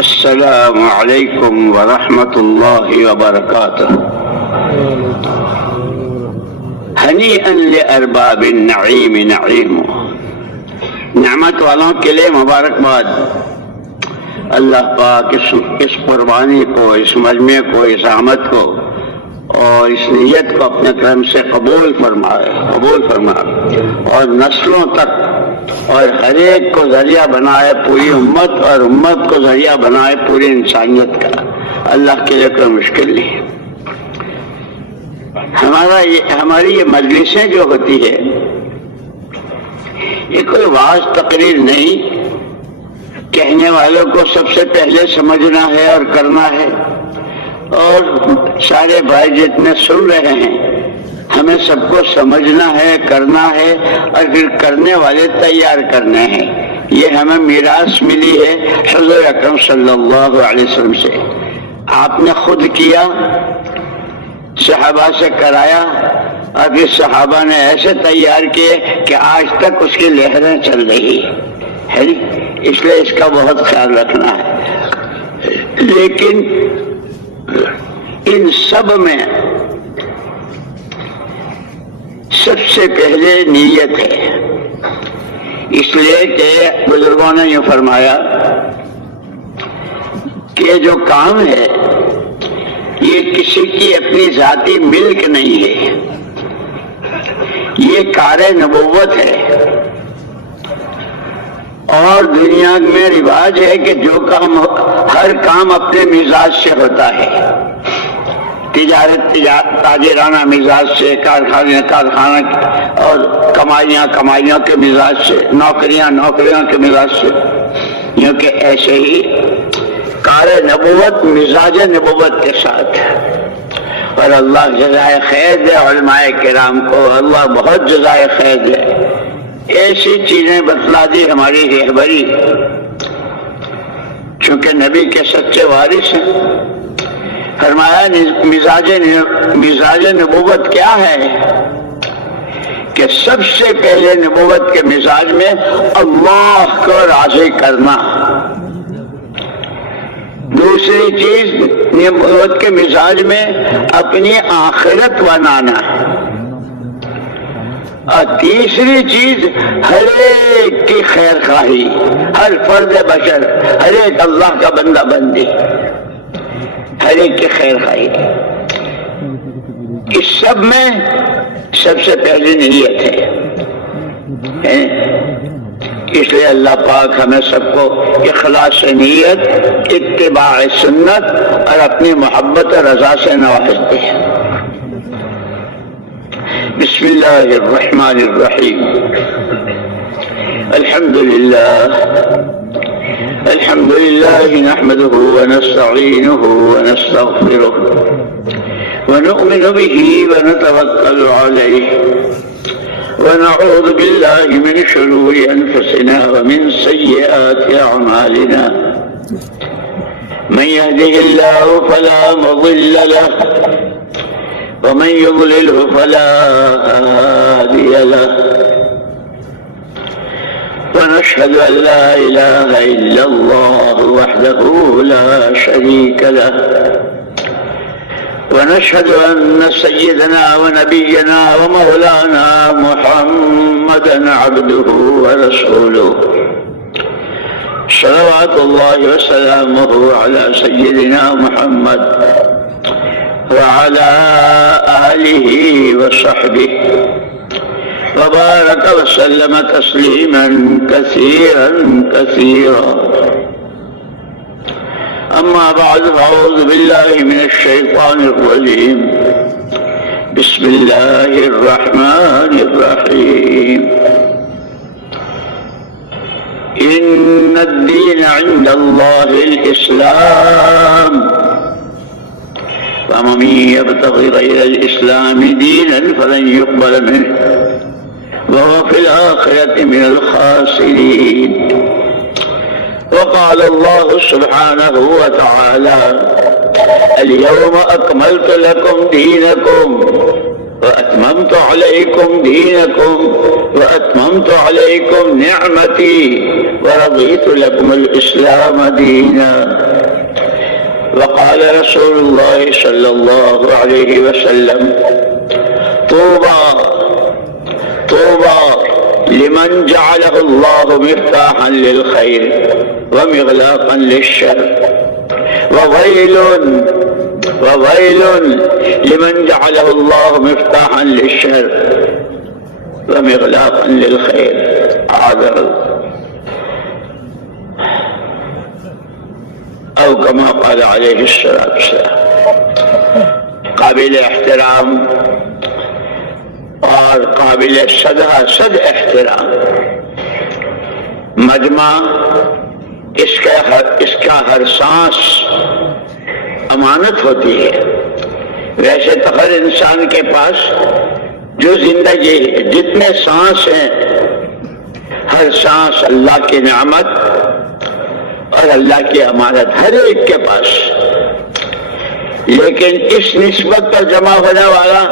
السلام علیکم ورحمۃ اللہ وبرکاتہ۔ ہنیئا لارباب النعیم نعیم، نعمت والوں کے لیے مبارکباد۔ اللہ پاک اس قربانی کو، اس مجمع کو، اس آمد کو اور اس نیت کو اپنے کرم سے قبول فرمائے اور نسلوں تک اور ہر ایک کو ذریعہ بنائے پوری امت، اور امت کو ذریعہ بنائے پوری انسانیت کا۔ اللہ کے لیے کوئی مشکل نہیں۔ ہماری یہ مجلسیں جو ہوتی ہے یہ کوئی واعظ تقریر نہیں، کہنے والوں کو سب سے پہلے سمجھنا ہے اور کرنا ہے، اور سارے بھائی جتنے سن رہے ہیں ہمیں سب کو سمجھنا ہے، کرنا ہے، اور پھر کرنے والے تیار کرنے ہیں۔ یہ ہمیں میراث ملی ہے حضور اکرم صلی اللہ علیہ وسلم سے۔ آپ نے خود کیا، صحابہ سے کرایا، اور پھر صحابہ نے ایسے تیار کیے کہ آج تک اس کی لہریں چل رہی ہے، اس لیے اس کا بہت خیال رکھنا ہے۔ لیکن ان سب میں سب سے پہلے نیت ہے، اس لیے کہ بزرگوں نے یہ فرمایا کہ جو کام ہے یہ کسی کی اپنی ذاتی ملک نہیں ہے، یہ کار نبوت ہے۔ اور دنیا میں رواج ہے کہ ہر کام اپنے مزاج سے ہوتا ہے، تجارت تاجرانہ مزاج سے، کارخانہ اور کمائیوں کے مزاج سے، نوکریوں کے مزاج سے، کیونکہ ایسے ہی کار نبوت مزاج نبوت کے ساتھ۔ اور اللہ جزائے خیر دے علماء کرام کو، اللہ بہت جزائے خیر دے۔ ایسی چیزیں بتلا دی ہماری رہبری، چونکہ نبی کے سچے وارث ہیں۔ فرمایا مزاج نبوت کیا ہے کہ سب سے پہلے نبوت کے مزاج میں اللہ کو راضی کرنا، دوسری چیز نبوت کے مزاج میں اپنی آخرت بنانا، اور تیسری چیز ہر ایک کی خیر خواہی، ہر فرد بشر، ہر ایک اللہ کا بندہ بندی، ہر ایک کی خیر خواہی۔ اس سب میں سب سے پہلی نیت ہے۔ اس لیے اللہ پاک ہمیں سب کو اخلاص نیت، اتباع سنت اور اپنی محبت اور رضا سے نوازتے ہیں۔ بسم اللہ الرحمن الرحیم۔ الحمد للہ نحمده ونستعینه ونستغفره ونؤمن به ونتوکل علیہ ونعوذ باللہ من شرور انفسنا ومن سیئات اعمالنا، من يهده الله فلا مضل له ومن يضلله فلا هادي له، ونشهد أن لا إله إلا الله وحده لا شريك له، ونشهد أن سيدنا ونبينا ومولانا محمدا عبده ورسوله، صلوات الله وسلامه على سيدنا محمد وعلى آله وصحبه وبارك وسلم تسليما كثيرا كثيرا۔ أما بعد، فأعوذ بالله من الشيطان الرجيم، بسم الله الرحمن الرحيم۔ إن الدين عند الله الإسلام، ومن يبتغي غير الإسلام دينا فلن يقبل منه وهو في الآخرة من الخاسرين۔ وقال الله سبحانه وتعالى: اليوم أكملت لكم دينكم وأتممت عليكم دينكم وأتممت عليكم نعمتي ورضيت لكم الإسلام دينا۔ وقال رسول الله صلى الله عليه وسلم طوبى لمن جعله الله مفتاحا للخير ومغلاقا للشر وويل لمن جعله الله مفتاحا للشر ومغلاقا للخير. او كما قال عليه الصلاة والسلام. قابل احترام اور قابل صد احترام مجمع، اس کا ہر سانس امانت ہوتی ہے. ویسے تو ہر انسان کے پاس جو زندگی جتنے سانس ہیں، ہر سانس اللہ کی نعمت اور اللہ کی امانت ہر ایک کے پاس. لیکن اس نسبت پر جمع ہونے والا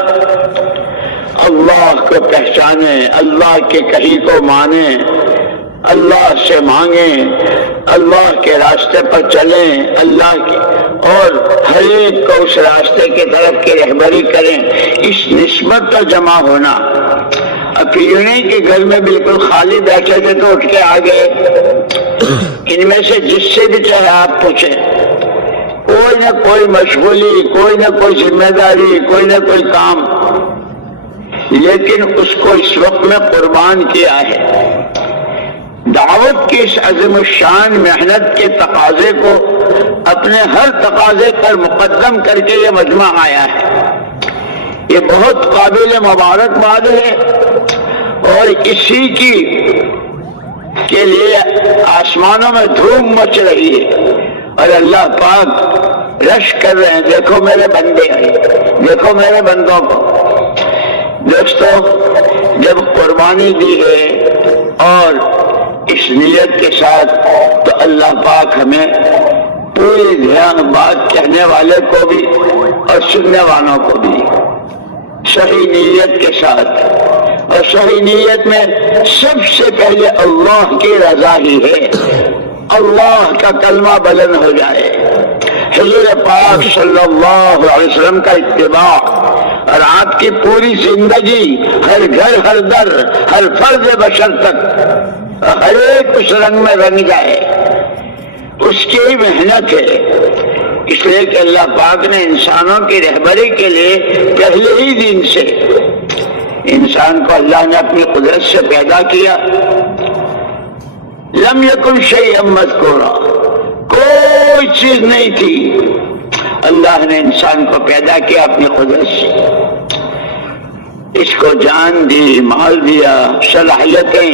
اللہ کو پہچانے، اللہ کے کہی کو مانے، اللہ سے مانگیں، اللہ کے راستے پر چلیں، اللہ کی اور ہر ایک کو اس راستے کی طرف کی رہبری کریں. اس نسبت پر جمع ہونا. اب یوں نہیں کہ گھر میں بالکل خالی بیٹھے تھے تو اٹھ کے آ گئے. ان میں سے جس سے بھی چاہے آپ پوچھیں، کوئی نہ کوئی مشغولی، کوئی نہ کوئی ذمہ داری، کوئی نہ کوئی کام، لیکن اس کو اس وقت میں قربان کیا ہے. دعوت کی اس عظیم الشان محنت کے تقاضے کو اپنے ہر تقاضے پر مقدم کر کے یہ مجمع آیا ہے. یہ بہت قابل مبارکباد ہے اور اسی کے لیے آسمانوں میں دھوم مچ رہی ہے اور اللہ پاک رش کر رہے ہیں. دیکھو میرے بندے ہیں، دیکھو میرے بندوں کو. دوستو، جب قربانی دی ہے اور اس نیت کے ساتھ، تو اللہ پاک ہمیں پوری دھیان بات کہنے والے کو بھی اور سننے والوں کو بھی صحیح نیت کے ساتھ، اور صحیح نیت میں سب سے پہلے اللہ کی رضا ہی ہے. اللہ کا کلمہ بلند ہو جائے، حضور پاک صلی اللہ علیہ وسلم کا اتباع اور آپ کی پوری زندگی ہر گھر، ہر در، ہر فرد بشر تک ہر ایک اس رنگ میں رنگ جائے. اس کی ہی محنت ہے. اس لیے کہ اللہ پاک نے انسانوں کی رہبری کے لیے پہلے ہی دن سے انسان کو اللہ نے اپنی قدرت سے پیدا کیا. لم یکن شیئا مذکورا، کوئی چیز نہیں تھی، اللہ نے انسان کو پیدا کیا اپنی قدرت سے. اس کو جان دی، مال دیا، صلاحیتیں،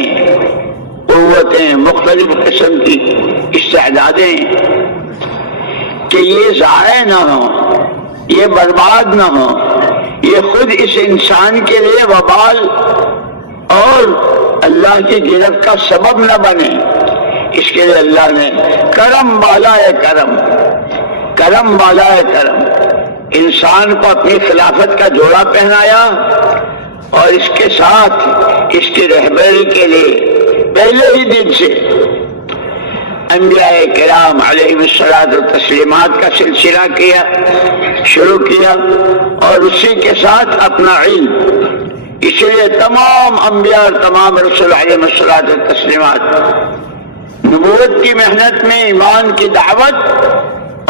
قوتیں، مختلف قسم کی استعدادیں، کہ یہ ضائع نہ ہو، یہ برباد نہ ہو، یہ خود اس انسان کے لیے وبال اور اللہ کی گرفت کا سبب نہ بنے. اس کے لیے اللہ نے کرم بالائے کرم انسان کو اپنی خلافت کا جوڑا پہنایا، اور اس کے ساتھ اس کی رہبری کے لیے پہلے ہی دن سے انبیاء کرام علیہ الصلاۃ والتسلیمات کا سلسلہ شروع کیا، اور اسی کے ساتھ اپنا علم. اس لیے تمام انبیاء اور تمام رسول علیہ الصلاۃ والتسلیمات نبوت کی محنت میں ایمان کی دعوت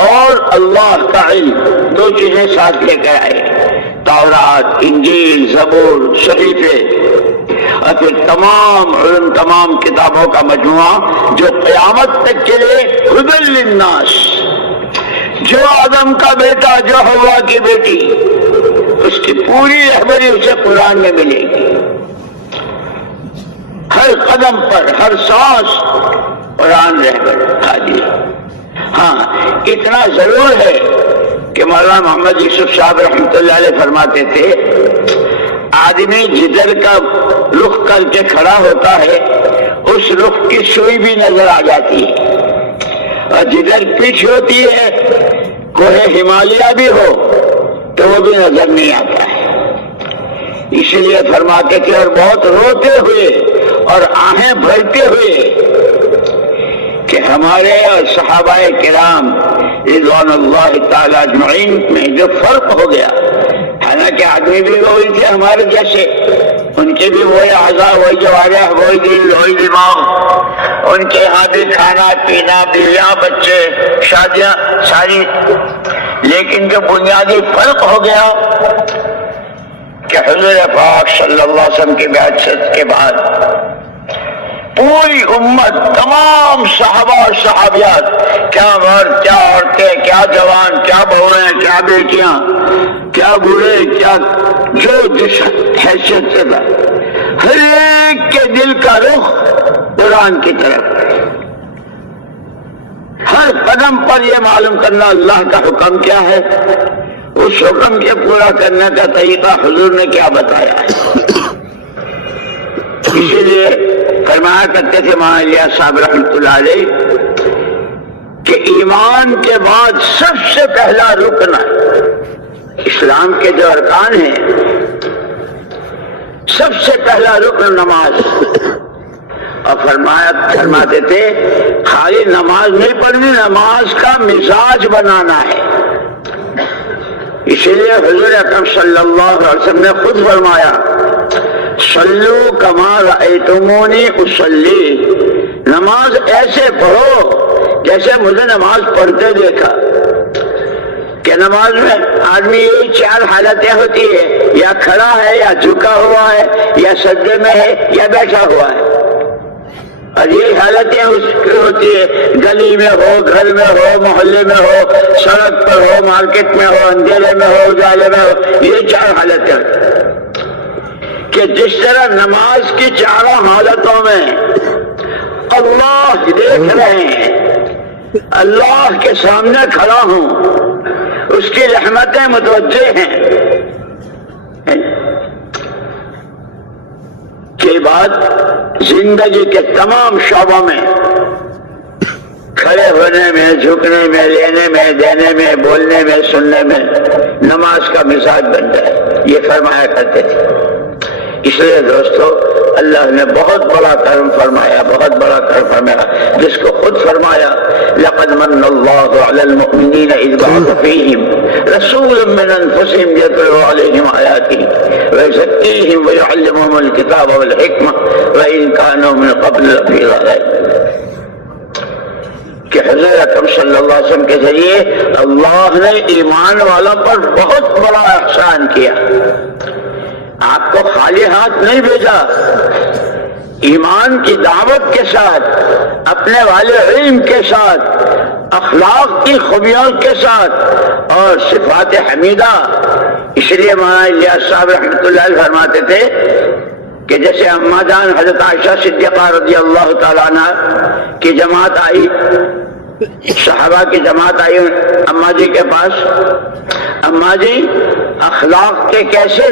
اور اللہ کا علم، دو چیزیں ساتھ لے کر آئے. تورات، انجیل، زبور، صحیفے، اور پھر تمام علم، تمام کتابوں کا مجموعہ جو قیامت تک کے لیے ہدی للناس. جو آدم کا بیٹا، جو حوا کی بیٹی، اس کی پوری رہبری اسے قرآن میں ملے گی. ہر قدم پر، ہر سانس قرآن رہبر حاضر. ہاں، اتنا ضرور ہے کہ مولانا محمد یوسف صاحب رحمۃ اللہ علیہ فرماتے تھے، آدمی جدھر کا رخ کر کے کھڑا ہوتا ہے اس رخ کی سوئی بھی نظر آ جاتی ہے، اور جدھر پیچھ ہوتی ہے کوہ ہمالیہ بھی ہو تو وہ بھی نظر نہیں آتا ہے. اس لیے فرماتے تھے، اور بہت روتے ہوئے اور آہیں بھرتے ہوئے کہ ہمارے اور صحابہ کرام رضوان اللہ تعالی اجمعین میں جو فرق ہو گیا، حالانکہ آدمی بھی وہی تھے ہمارے جیسے، ان کے بھی وہی اعضاء، وہی جوارح، وہی دل، وہی دماغ، ان کے یہاں بھی کھانا پینا، بیویاں، بچے، شادیاں ساری، لیکن جو بنیادی فرق ہو گیا کہ حضور پاک صلی اللہ علیہ وسلم کی بعثت کے بعد پوری امت، تمام صحابہ اور صحابیات، کیا مرد، کیا عورتیں، کیا جوان، کیا بہویں، کیا بیٹیاں، کیا بوڑھے، کیا جو جس حیثیت سے تھا، ہر ایک کے دل کا رخ قرآن کی طرف، ہر قدم پر یہ معلوم کرنا اللہ کا حکم کیا ہے، اس حکم کے پورا کرنے کا طریقہ حضور نے کیا بتایا ہے۔ اسی لیے فرمایا کرتے تھے مولانا الیاس صاحب رحمۃ اللہ علیہ کہ ایمان کے بعد سب سے پہلا رکن اسلام کے جو ارکان ہیں، سب سے پہلا رکن نماز، اور فرماتے تھے خالی نماز نہیں پڑھنی، نماز کا مزاج بنانا ہے۔ اسی لیے حضور اکرم صلی اللہ علیہ وسلم نے خود فرمایا صلو کما رأیتمونی اصلی، نماز ایسے پڑھو جیسے مجھے نماز پڑھتے دیکھا۔ کہ نماز میں آدمی یہی چار حالتیں ہوتی ہے، یا کھڑا ہے، یا جھکا ہوا ہے، یا سجدے میں ہے، یا بیٹھا ہوا ہے، اور یہ حالتیں اس کی ہوتی ہے، گلی میں ہو، گھر میں ہو، محلے میں ہو، سڑک پر ہو، مارکیٹ میں ہو، اندھیرے میں ہو، اجالے میں ہو، یہ چار حالتیں کہ جس طرح نماز کی چاروں حالتوں میں اللہ دیکھ رہے ہیں، اللہ کے سامنے کھڑا ہوں، اس کی رحمتیں متوجہ ہیں، کے بعد زندگی کے تمام شعبوں میں کھڑے ہونے میں، جھکنے میں، لینے میں، دینے میں، بولنے میں، سننے میں نماز کا مزاج بن جائے، یہ فرمایا کرتے تھے۔ اس لیے دوستو اللہ نے بہت بڑا کرم فرمایا، بہت بڑا کرم فرمایا، جس کو خود فرمایا لقد من اللہ علی المؤمنین اذ بعث فیہم رسولا من انفسہم یتلو علیہم آیاتہ ویزکیہم ویعلمہم الکتاب والحکمہ وإن کانوا من قبل لفی ضلال، کہ حضور اکرم صلی اللہ علیہ وسلم کے ذریعے اللہ نے ایمان والوں پر بہت بڑا احسان کیا، آپ کو خالی ہاتھ نہیں بھیجا، ایمان کی دعوت کے ساتھ، اپنے والے علم کے ساتھ، اخلاق کی خوبیوں کے ساتھ اور صفات حمیدہ۔ اس لیے مولانا الیاس صاحب رحمۃ اللہ علیہ فرماتے تھے کہ جیسے اماں جان حضرت عائشہ صدیقہ رضی اللہ تعالیٰ عنہ کی جماعت آئی، صحابہ کی جماعت آئی اماں جی کے پاس، اماں جی اخلاق کے کیسے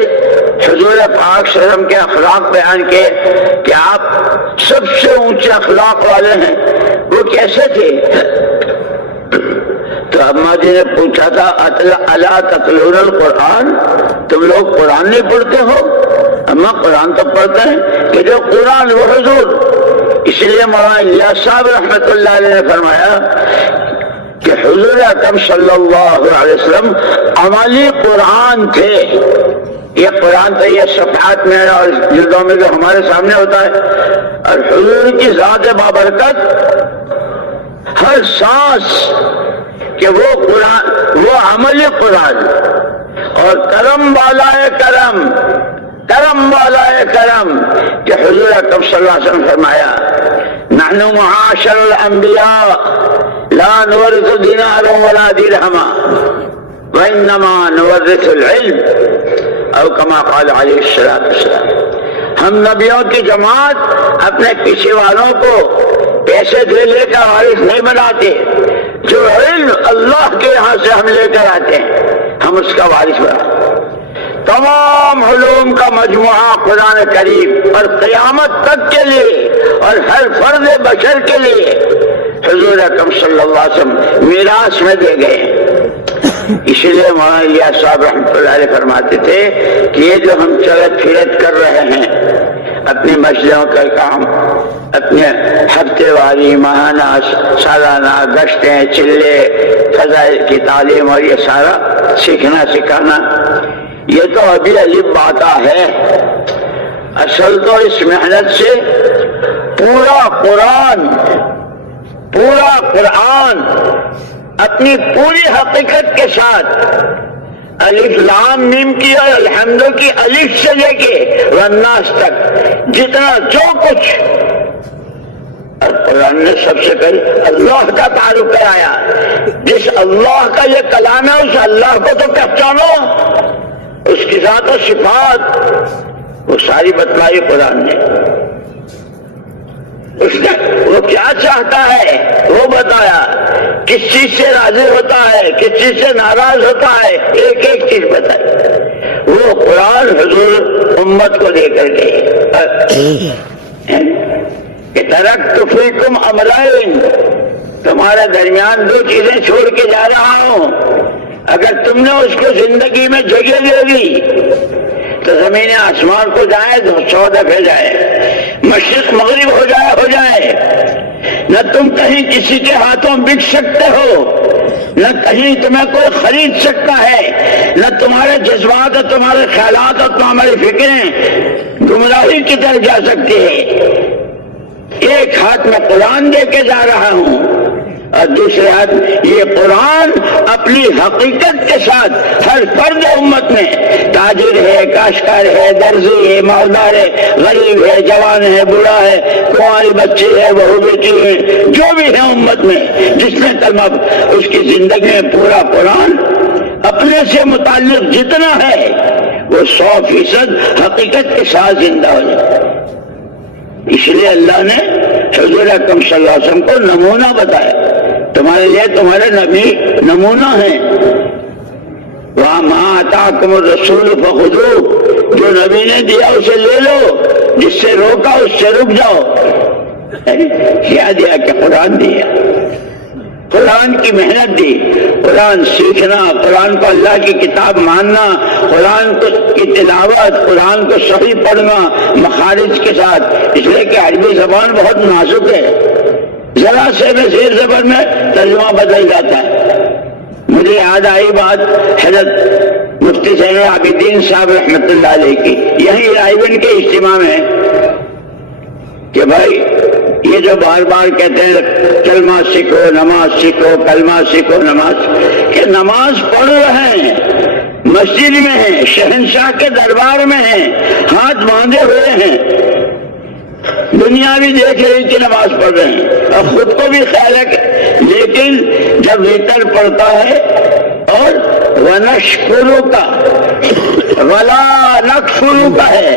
حضور پاک صلی اللہ علیہ وسلم کے اخلاق بیان کے کہ آپ سب سے اونچے اخلاق والے ہیں، وہ کیسے تھے؟ تو اماں جی نے پوچھا تھا الا تتلون القرآن، تم لوگ قرآن نہیں پڑھتے ہو؟ اماں قرآن تو پڑھتے ہیں کہ جو قرآن وہ حضور۔ اس لیے مولانا الیاس صاحب رحمۃ اللہ علیہ نے فرمایا کہ حضور اکرم صلی اللہ علیہ وسلم عملی قرآن تھے۔ یہ قرآن تو یہ صفحات میں اور جلدوں میں جو ہمارے سامنے ہوتا ہے، اور حضور کی ذات بابرکت ہر سانس کہ وہ قرآن، وہ عملی قرآن، اور کرم والا کرم، کرم والا کرم کہ حضور اکرم صلی اللہ علیہ وسلم فرمایا نحن معاشر الانبیاء لا نورث دینارا ولا درہما وانما نورث العلم او کما قال علیہ الصلوۃ والسلام، ہم نبیوں کی جماعت اپنے پیچھے والوں کو پیسے دے لے کر وارث نہیں بناتے، جو علم اللہ کے یہاں سے ہم لے کر آتے ہیں ہم اس کا وارث بناتے۔ تمام علوم کا مجموعہ قرآن کریم اور قیامت تک کے لیے اور ہر فرد بشر کے لیے حضور اکرم صلی اللہ علیہ وسلم میراث میں دے گئے۔ اسی لیے مولانا الیاس صاحب رحمۃ اللہ علیہ فرماتے تھے کہ یہ جو ہم چلت پھرت کر رہے ہیں اپنی مسجدوں کا کام، اپنے ہفتے واری، ماہانہ، سالانہ گشتیں، چلے، فضائل کی تعلیم اور یہ سارا سیکھنا سکھانا، یہ تو ابھی عجیب بات ہے۔ اصل تو اس محنت سے پورا قرآن اپنی پوری حقیقت کے ساتھ الف لام میم کی اور الحمد کی الف سے لے کے والناس تک جتنا جو کچھ، اور قرآن نے سب سے پہلے اللہ کا تعارف کرایا۔ جس اللہ کا یہ کلام ہے اس اللہ کو تو پہچانو، اس کی ذات و صفات وہ ساری بتلائی قرآن نے۔ اس نے وہ کیا چاہتا ہے وہ بتایا، کس چیز سے راضی ہوتا ہے، کس چیز سے ناراض ہوتا ہے، ایک ایک چیز بتائی۔ وہ قرآن حضور امت کو دے کر گئے کہ ترکت فیکم امرین، تمہارے درمیان دو چیزیں چھوڑ کے جا رہا ہوں، اگر تم نے اس کو زندگی میں جگہ دے دی تو زمین آسمان کو جائے تو 100 دفعے جائے، مشرق مغرب ہو جائے، نہ تم کہیں کسی کے ہاتھوں بک سکتے ہو، نہ کہیں تمہیں کوئی خرید سکتا ہے، نہ تمہارے جذبات اور تمہارے خیالات اور تمہاری فکریں گمراہی کی طرف جا سکتی ہے۔ ایک ہاتھ میں قرآن دے کے جا رہا ہوں اور دوسرے ہاتھ یہ قرآن اپنی حقیقت کے ساتھ ہر فرد امت میں، تاجر ہے، کاشتکار ہے، درزی ہے، مالدار ہے، غریب ہے، جوان ہے، بوڑھا ہے، کنواری بچے ہے، بہو بیٹی ہے، جو بھی ہے امت میں جس نے کلمہ، اس کی زندگی میں پورا قرآن اپنے سے متعلق جتنا ہے وہ 100% حقیقت کے ساتھ زندہ ہو جائے۔ اس لیے اللہ نے حضور اکرم صلی اللہ علیہ وسلم کو نمونہ بتایا، تمہارے لیے تمہارے نبی نمونہ ہیں۔ وَمَا آتَاكُمُ الرَّسُولُ فَخُذُوهُ، جو نبی نے دیا اسے لے لو، جس سے روکا اس سے رک جاؤ۔ کیا دیا کہ قرآن دیا، قرآن کی محنت دی، قرآن سیکھنا، قرآن کو اللہ کی کتاب ماننا، قرآن کی تلاوت، قرآن کو صحیح پڑھنا مخارج کے ساتھ، اس لیے کہ عربی زبان بہت نازک ہے، ذرا سے میں زیر زبر میں ترجمہ بدل جاتا ہے۔ مجھے یاد آئی بات حضرت مفتی زین العابدین صاحب رحمۃ اللہ علیہ کی، یہی رائے کے اجتماع میں، کہ بھائی یہ جو بار بار کہتے ہیں کلمہ سیکھو، نماز سیکھو، کلمہ سیکھو، نماز، کہ نماز پڑھ رہے ہیں، مسجد میں ہیں، شہنشاہ کے دربار میں ہیں، ہاتھ باندھے ہوئے ہیں، دنیا بھی دیکھ رہی کہ نماز پڑھ رہے ہیں اور خود کو بھی خیال ہے، لیکن جب وتر پڑھتا ہے اور وَنَشْكُرُكَ وَلَا نَكْفُرُكَ ہے،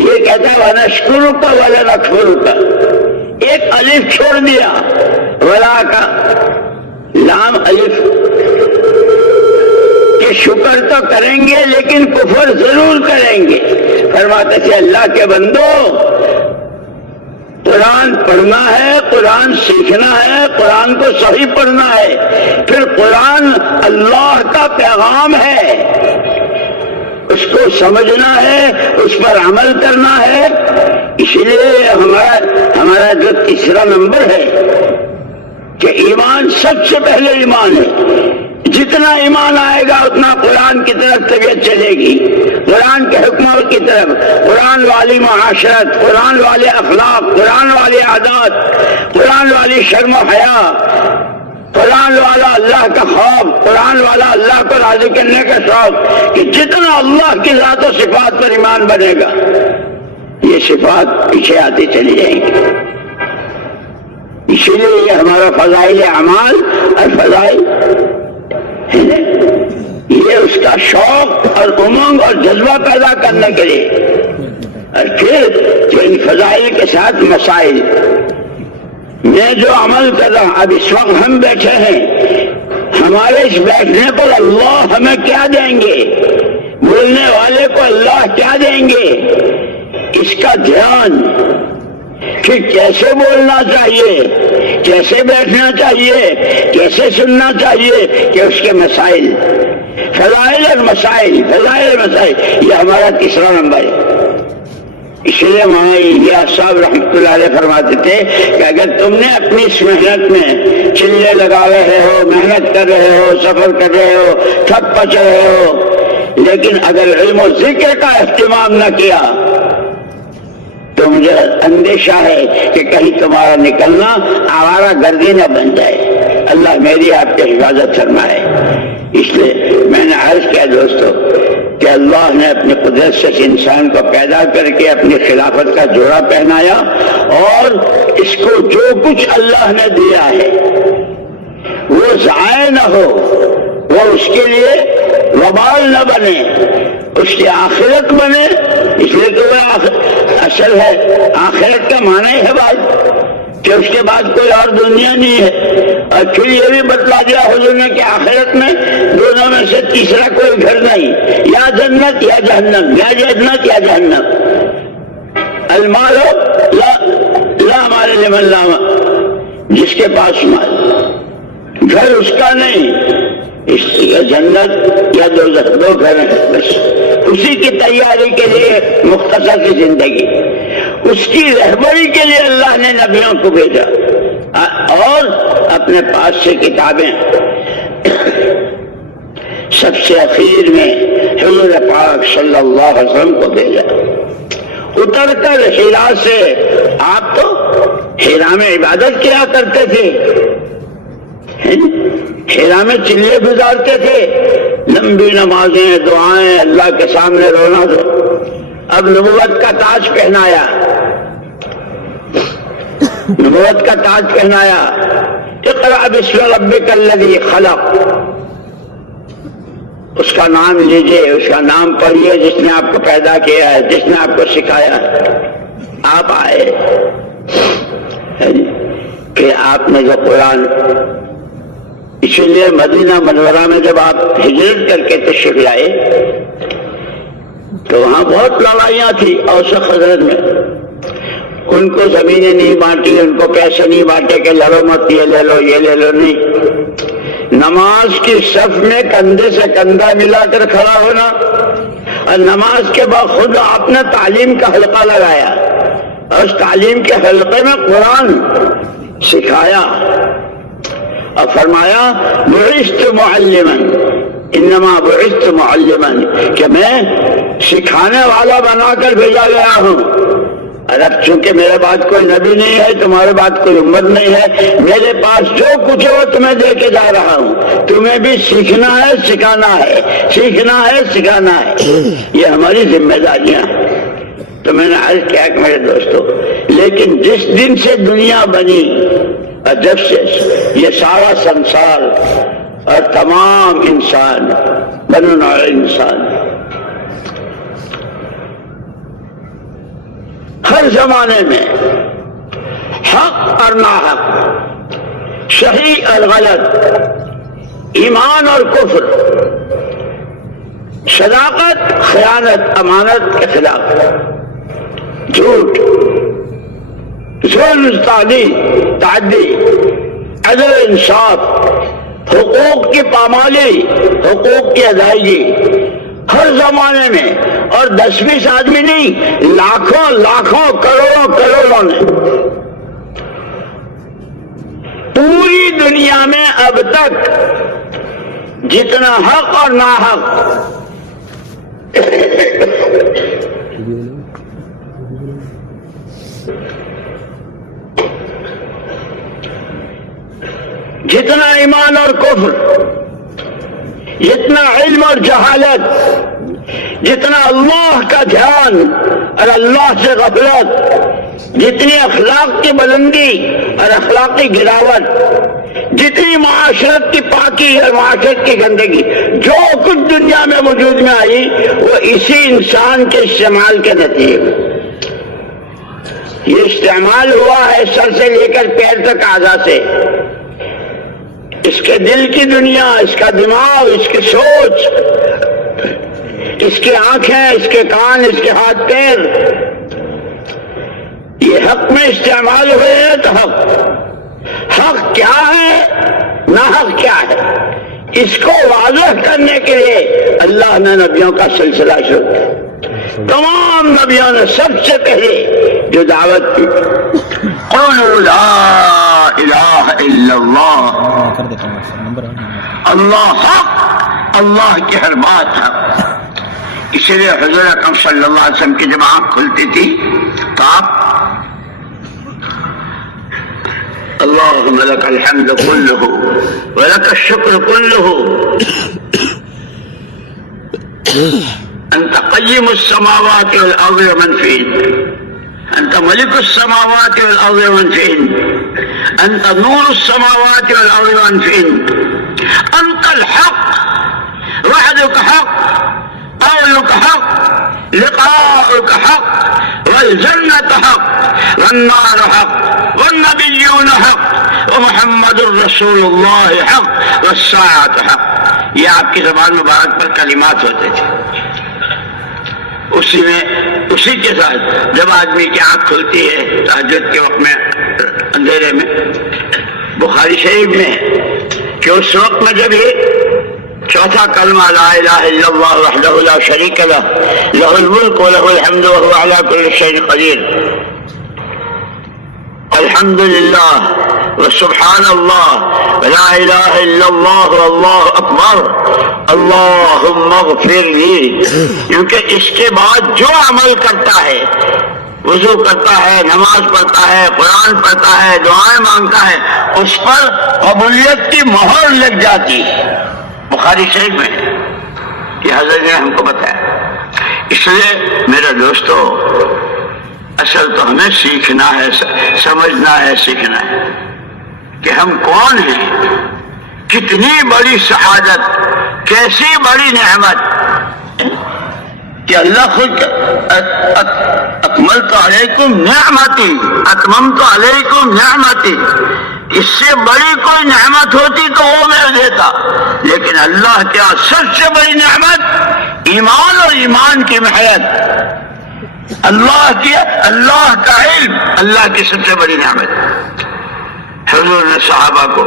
یہ کہتا ہے وَنَشْكُرُكَ وَلَا نَكْفُرُكَ، ایک الف چھوڑ دیا، ولا کا لام الف، کہ شکر تو کریں گے لیکن کفر ضرور کریں گے۔ فرماتے تھے اللہ کے بندو، قرآن پڑھنا ہے، قرآن سیکھنا ہے، قرآن کو صحیح پڑھنا ہے، پھر قرآن اللہ کا پیغام ہے، اس کو سمجھنا ہے، اس پر عمل کرنا ہے۔ اس لیے ہمارا جو تیسرا نمبر ہے کہ ایمان سب سے پہلے ایمان ہے، جتنا ایمان آئے گا اتنا قرآن کی طرف طبیعت چلے گی، قرآن کے حکموں کی طرف، قرآن والی معاشرت، قرآن والے اخلاق، قرآن والے عادات، قرآن والی شرم و حیا، قرآن والا اللہ کا خوف، قرآن والا اللہ کو راضی کرنے کا شوق، کہ جتنا اللہ کی ذات و صفات پر ایمان بنے گا یہ صفات پیچھے آتی چلی جائیں گی۔ اسی لیے یہ ہمارا فضائل اعمال اور فضائل یہ اس کا شوق اور امنگ اور جذبہ پیدا کرنے کے لیے، اور پھر جو ان فضائل کے ساتھ مسائل، میں جو عمل کر رہا ہوں، اب اس وقت ہم بیٹھے ہیں، ہمارے اس بیٹھنے پر اللہ ہمیں کیا دیں گے، بولنے والے کو اللہ کیا دیں گے، اس کا دھیان، کہ کیسے بولنا چاہیے، کیسے بیٹھنا چاہیے، کیسے سننا چاہیے، کہ اس کے مسائل، فضائل اور مسائل، فضائل اور مسائل، یہ ہمارا تیسرا نمبر ہے۔ اس لیے وہاں یہ صاحب رحمۃ اللہ علیہ فرماتے تھے کہ اگر تم نے اپنی اس محنت میں چلے لگا رہے ہو، محنت کر رہے ہو، سفر کر رہے ہو، تھک پچ رہے ہو، لیکن اگر علم و ذکر کا اہتمام نہ کیا تو مجھے اندیشہ ہے کہ کہیں تمہارا نکلنا آوارہ گردی نہ بن جائے۔ اللہ میری آپ کی حفاظت فرمائے۔ اس لیے میں نے عرض کیا دوستو کہ اللہ نے اپنی قدرت سے انسان کو پیدا کر کے اپنی خلافت کا جوڑا پہنایا، اور اس کو جو کچھ اللہ نے دیا ہے وہ ضائع نہ ہو، وہ اس کے لیے وبال نہ بنے، اس کی آخرت بنے۔ اس لیے کہ وہ اصل ہے، آخرت کا معنی ہے بات کہ اس کے بعد کوئی اور دنیا نہیں ہے۔ اور پھر یہ بھی بتلا دیا حضور نے کہ آخرت میں دونوں میں سے تیسرا کوئی گھر نہیں، یا جنت یا جہنم، یا جنت یا جہنم۔ المال لا مال لمن لا مال، جس کے پاس مال، گھر اس کا نہیں، اس کی جنت یا دوزخ، دو گھر ہیں بس۔ اسی کی تیاری کے لیے مختصر کی زندگی، اس کی رہبری کے لیے اللہ نے نبیوں کو بھیجا، اور اپنے پاس سے کتابیں سب سے اخیر میں حضور پاک صلی اللہ علیہ وسلم کو بھیجا۔ اتر کر ہیرا سے، آپ تو ہیرا میں عبادت کیا کرتے تھے، ہیرا میں چلے گزارتے تھے، لمبی نمازیں، دعائیں، اللہ کے سامنے رونا دو۔ اب نبوت کا تاج پہنایا، نبوت کا تاج پہنایا۔ اقرأ بسم ربک الذی خلق، اس کا نام لیجئے، اس کا نام پڑھیے جس نے آپ کو پیدا کیا ہے، جس نے آپ کو سکھایا۔ آپ آئے کہ آپ نے جو قرآن، اسی لیے مدینہ منورہ میں جب آپ ہجرت کر کے تشریف لائے تو وہاں بہت لڑائیاں تھی اوس و خزرج میں۔ ان کو زمینیں نہیں بانٹی، ان کو پیسے نہیں بانٹے کہ لڑو مت، یہ لے لو یہ لے لو، نہیں۔ نماز کی صف میں کندھے سے کندھا ملا کر کھڑا ہونا، اور نماز کے بعد خود آپ نے تعلیم کا حلقہ لگایا، اور اس تعلیم کے حلقے میں قرآن سکھایا، اور فرمایا بعثت معلما، انما بعثت معلما، کہ میں سکھانے والا بنا کر بھیجا گیا ہوں۔ اور اب چونکہ میرے بعد کوئی نبی نہیں ہے، تمہارے بعد کوئی امت نہیں ہے، میرے پاس جو کچھ ہے وہ تمہیں دے کے جا رہا ہوں، تمہیں بھی سیکھنا ہے سکھانا ہے، سیکھنا ہے سکھانا ہے، یہ ہماری ذمہ داریاں۔ تو میں نے عرض کیا کہ میرے دوستو، لیکن جس دن سے دنیا بنی اور جب سے یہ سارا سنسار اور تمام انسان، بنو نوع انسان، ہر زمانے میں حق اور ناحق، صحیح اور غلط، ایمان اور کفر، صداقت، خیانت، امانت کے خلاف، جھوٹ، ظلم، تعدی، عدل، انصاف، حقوق کی پامالی، حقوق کی ادائیگی، ہر زمانے میں، اور 10-20 آدمی نہیں، لاکھوں لاکھوں کروڑوں کروڑوں نے پوری دنیا میں اب تک جتنا حق اور ناحق جتنا ایمان اور کفر، جتنا علم اور جہالت، جتنا اللہ کا دھیان اور اللہ سے غفلت، جتنی اخلاق کی بلندی اور اخلاقی گراوٹ، جتنی معاشرت کی پاکی اور معاشرت کی گندگی، جو کچھ دنیا میں وجود میں آئی وہ اسی انسان کے استعمال کے نتیجے میں یہ استعمال ہوا ہے، سر سے لے کر پیر تک اعضاء سے۔ اس کے دل کی دنیا، اس کا دماغ، اس کی سوچ، اس کی آنکھیں، اس کے کان، اس کے ہاتھ پیر، یہ حق میں استعمال ہوئے ہیں۔ تو حق کیا ہے، ناحق کیا ہے، اس کو واضح کرنے کے لیے اللہ نے نبیوں کا سلسلہ شروع کیا۔ تمام نبیوں نے سب سے پہلے جو دعوت کی قولوا لا الہ الا اللہ، اللہ حق، اللہ کی ہر بات حق۔ اسی لیے حضور اکرم صلی اللہ علیہ وسلم کی جب آنکھ کھلتی تھی تو آپ اللہم لک الحمد کلہ ولک الشکر کلہ انت قیم السماوات والارض ومن فیہن، انت ملک السماوات والارض ومن فیہن، انت نور السماوات والارض ومن فیہن، انت الحق وحدک حق، قولک حق، لقاؤک حق، والجنة حق، والنار حق، والنبیون حق، ومحمد الرسول اللہ حق، والساعة حق۔ یہ آپ کی زبان مبارک پر کلمات ہوتے تھے۔ اسی کے ساتھ جب آدمی کی آنکھ کھلتی ہے تہجد کے وقت میں اندھیرے میں، بخاری شریف میں کہ اس وقت میں جب یہ چوتھا کلمہ لا الہ الا اللہ وحدہ لا شریک لہ لہ الملک ولہ الحمد وہو علی کل شیء قدیر، الحمد للہ وسبحان اللہ ولا الہ الا اللہ واللہ اکبر اللہم اغفر لی، کیونکہ اس کے بعد جو عمل کرتا ہے، وضو کرتا ہے، نماز پڑھتا ہے، قرآن پڑھتا ہے، دعائیں مانگتا ہے، اس پر قبولیت کی مہر لگ جاتی ہے۔ بخاری شریف میں یہ حضرت نے ہم کو بتایا۔ اس لیے میرے دوستو، اصل تو ہمیں سیکھنا ہے، سمجھنا ہے، سیکھنا ہے کہ ہم کون ہیں، کتنی بڑی سعادت، کیسی بڑی نعمت کہ اللہ خود اکملت علیکم نعمتی، اتممت علیکم نعمتی، اس سے بڑی کوئی نعمت ہوتی تو وہ میں دیتا، لیکن اللہ کیا سب سے بڑی نعمت ایمان اور ایمان کی محنت، اللہ کا علم، اللہ کی سب سے بڑی نعمت۔ حضور نے صحابہ کو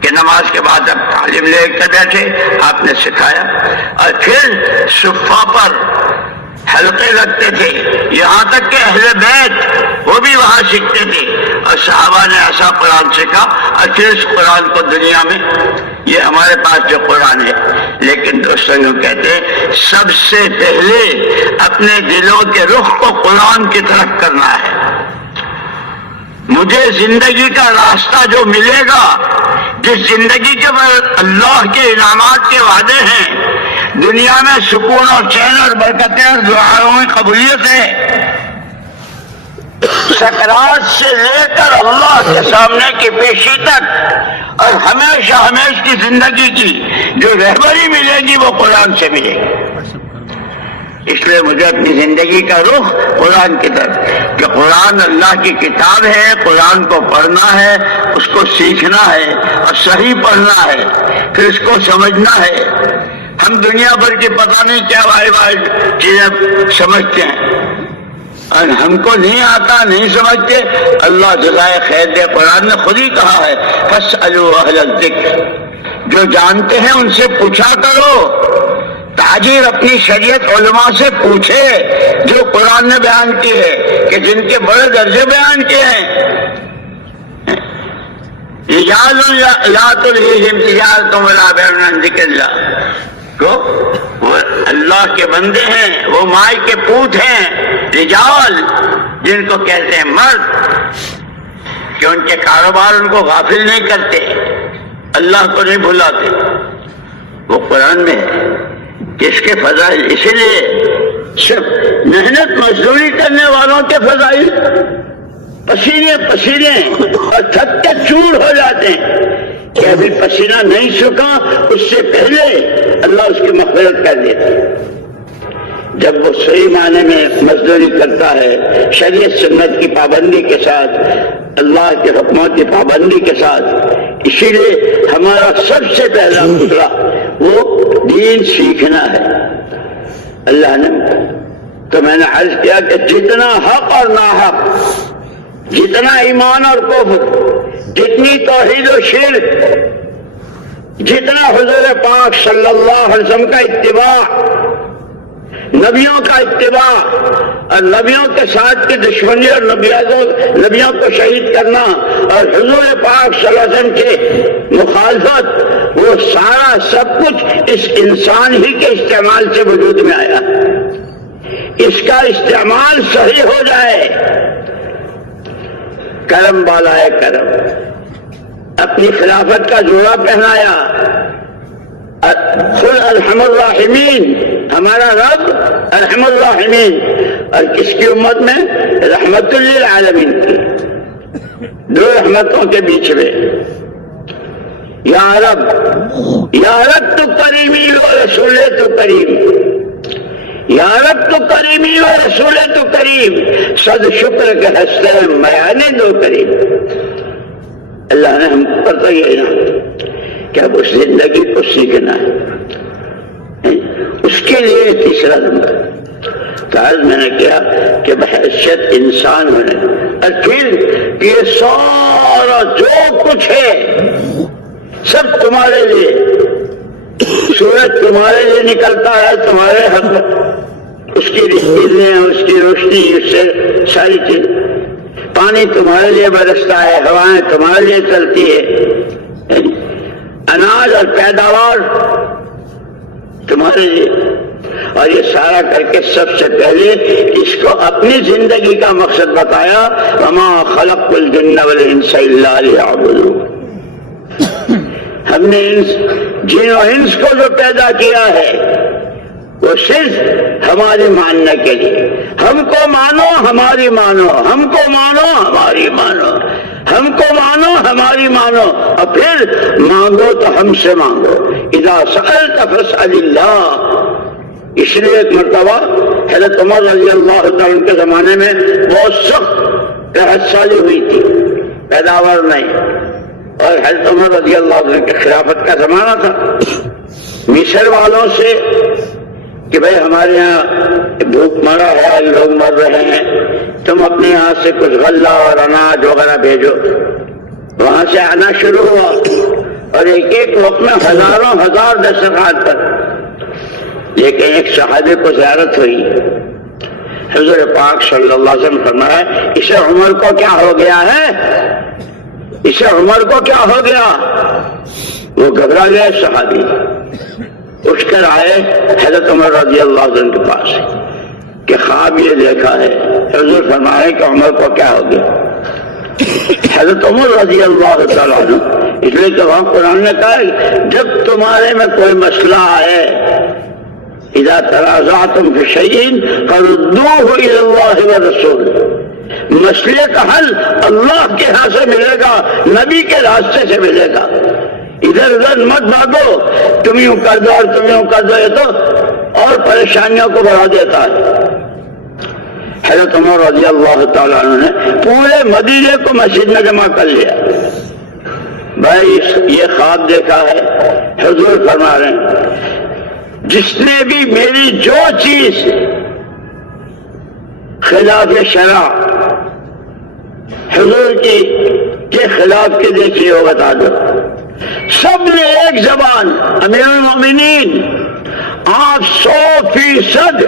کہ نماز کے بعد اب تعلیم لے کر بیٹھے، آپ نے سکھایا، اور پھر صفہ پر حلقے لگتے تھے، یہاں تک کہ اہل بیت وہ بھی وہاں سیکھتے تھے، اور صحابہ نے ایسا قرآن سیکھا، اور پھر اس قرآن کو دنیا میں، یہ ہمارے پاس جو قرآن ہے، لیکن دوستوں یوں کہتے ہیں سب سے پہلے اپنے دلوں کے رخ کو قرآن کی طرف کرنا ہے۔ مجھے زندگی کا راستہ جو ملے گا، جس زندگی کے پر اللہ کے انعامات کے وعدے ہیں، دنیا میں سکون اور چین اور برکتیں اور دعاؤں میں قبولیت ہے، سکرات سے لے کر اللہ کے سامنے کی پیشی تک، اور ہمیشہ ہمیشہ کی زندگی کی جو رہبری ملے گی وہ قرآن سے ملے گی۔ اس لیے مجھے اپنی زندگی کا رخ قرآن کی طرف، کہ قرآن اللہ کی کتاب ہے، قرآن کو پڑھنا ہے، اس کو سیکھنا ہے اور صحیح پڑھنا ہے، پھر اس کو سمجھنا ہے۔ ہم دنیا بھر کی پتہ نہیں کیا واحد چیزیں سمجھتے ہیں، اور ہم کو نہیں آتا، نہیں سمجھتے، اللہ جزائے خیر دے۔ قرآن نے خود ہی کہا ہے فاسألوا اہل الذکر، جو جانتے ہیں ان سے پوچھا کرو۔ تاجر اپنی شریعت علماء سے پوچھے جو قرآن نے بیان کی ہے، کہ جن کے بڑے درجے بیان کیے ہیں۔ رجال لا تلہیہم تجارۃ ولا بیع عن ذکر اللہ، وہ اللہ کے بندے ہیں، وہ مائی کے پوت ہیں، رجال جن کو کہتے ہیں مرد، کہ ان کے کاروبار ان کو غافل نہیں کرتے، اللہ کو نہیں بھلاتے۔ وہ قرآن میں ہے کہ اس کے فضائل، اسی لیے صرف محنت مزدوری کرنے والوں کے فضائل پسینے اور تھک کے چور ہو جاتے ہیں کہ ابھی پسینہ نہیں سکا، اس سے پہلے اللہ اس کی مغفرت کر دیتا ہے۔ جب وہ صحیح معنی میں مزدوری کرتا ہے، شریعت سنت کی پابندی کے ساتھ، اللہ کے حکموں کی پابندی کے ساتھ، اسی لیے ہمارا سب سے پہلا مسئلہ وہ دین سیکھنا ہے۔ اللہ نے تو میں نے عرض کیا کہ جتنا حق اور ناحق، جتنا ایمان اور کفر، جتنی توحید و شرک، جتنا حضور پاک صلی اللہ علیہ وسلم کا اتباع، نبیوں کا اتباع اور نبیوں کے ساتھ کی دشمنی اور نبیوں کو شہید کرنا اور حضور پاک صلی اللہ علیہ وسلم کے مخالفت، وہ سارا سب کچھ اس انسان ہی کے استعمال سے وجود میں آیا۔ اس کا استعمال صحیح ہو جائے، کرم والا ہے کرم، اپنی خلافت کا جوڑا پہنایا، خود ارحم الراحمین، ہمارا رب ارحم الراحمین، اور کس کی امت میں؟ رحمت للعالمین کی، دو رحمتوں کے بیچ میں۔ یا رب تو کریمی و رسول تو کریم، یا رب تو کریمی و رسول تو کریم، صد شکر کے ہستے میانے دو کریم۔ اللہ نے ہم پر تو یہ انعام کہ اب اس زندگی کو سیکھنا ہے، اس کے لیے تیسرا نمبر کاج میں نے کیا کہ بحیثیت انسان ہونے اور پھر یہ سارا جو کچھ ہے سب تمہارے لیے، سورج تمہارے لیے نکلتا ہے، تمہارے حق، اس کی کرنیں، اس کی روشنی، اس سے ساری چیز، پانی تمہارے لیے برستا ہے، ہوائیں تمہارے لیے چلتی ہے، اناج اور پیداوار تمہارے لیے، اور یہ سارا کر کے سب سے پہلے اس کو اپنی زندگی کا مقصد بتایا، وما خلقت الجن والانس الا ليعبدون۔ ہم نے جن و انس کو جو پیدا کیا ہے وہ صرف ہمارے ماننے کے لیے، ہم کو مانو ہماری مانو، ہم کو مانو ہماری مانو، ہم کو مانو ہماری مانو، اور پھر مانگو تو ہم سے مانگو۔ اذا سألت فاسأل اللہ۔ اس لیے ایک مرتبہ حضرت عمر رضی اللہ تعالیٰ کے زمانے میں بہت سخت قحط سالی ہوئی تھی، پیداوار نہیں، اور حضرت عمر رضی اللہ عنہ کی خلافت کا زمانہ تھا۔ مصر والوں سے کہ بھئی ہمارے یہاں بھوک مرا ہے، لوگ مر رہے ہیں، تم اپنے یہاں سے کچھ غلہ اور اناج وغیرہ بھیجو۔ وہاں سے آنا شروع ہوا اور ایک ایک وقت میں ہزاروں ہزار دسترخوان پر، لیکن ایک صحابی کو زیارت ہوئی، حضور پاک صلی اللہ علیہ وسلم فرمایا اسے عمر کو کیا ہو گیا ہے، اسے عمر کو کیا ہو گیا؟ وہ گھبرا گیا صحابی، اٹھ کر آئے حضرت عمر رضی اللہ عنہ کے پاس کہ خواب یہ دیکھا ہے۔ حضور فرمائے کہ عمر کو کیا ہو گیا؟ حضرت عمر رضی اللہ تعالیٰ عنہ، اس لیے کہ وہاں قرآن نے کہا جب تمہارے میں کوئی مسئلہ آئے، اذا تنازعتم فی شیء فردوہ الی اللہ والرسول، مسئلے کا حل اللہ کے ہاں سے ملے گا، نبی کے راستے سے ملے گا، ادھر ادھر مت بھاگو، تم یوں کر دو اور تم یوں کر دو، یہ تو اور پریشانیوں کو بڑھا دیتا ہے۔ حضرت عمر رضی اللہ تعالیٰ عنہ نے پورے مدینے کو مسجد میں جمع کر لیا، بھائی یہ خواب دیکھا ہے۔ حضور فرما رہے ہیں جس نے بھی میری جو چیز خلاف شرع حضور کی کے خلاف کے دیکھیے وہ بتا دو۔ سب نے ایک زبان، امیر المومنین آپ 100%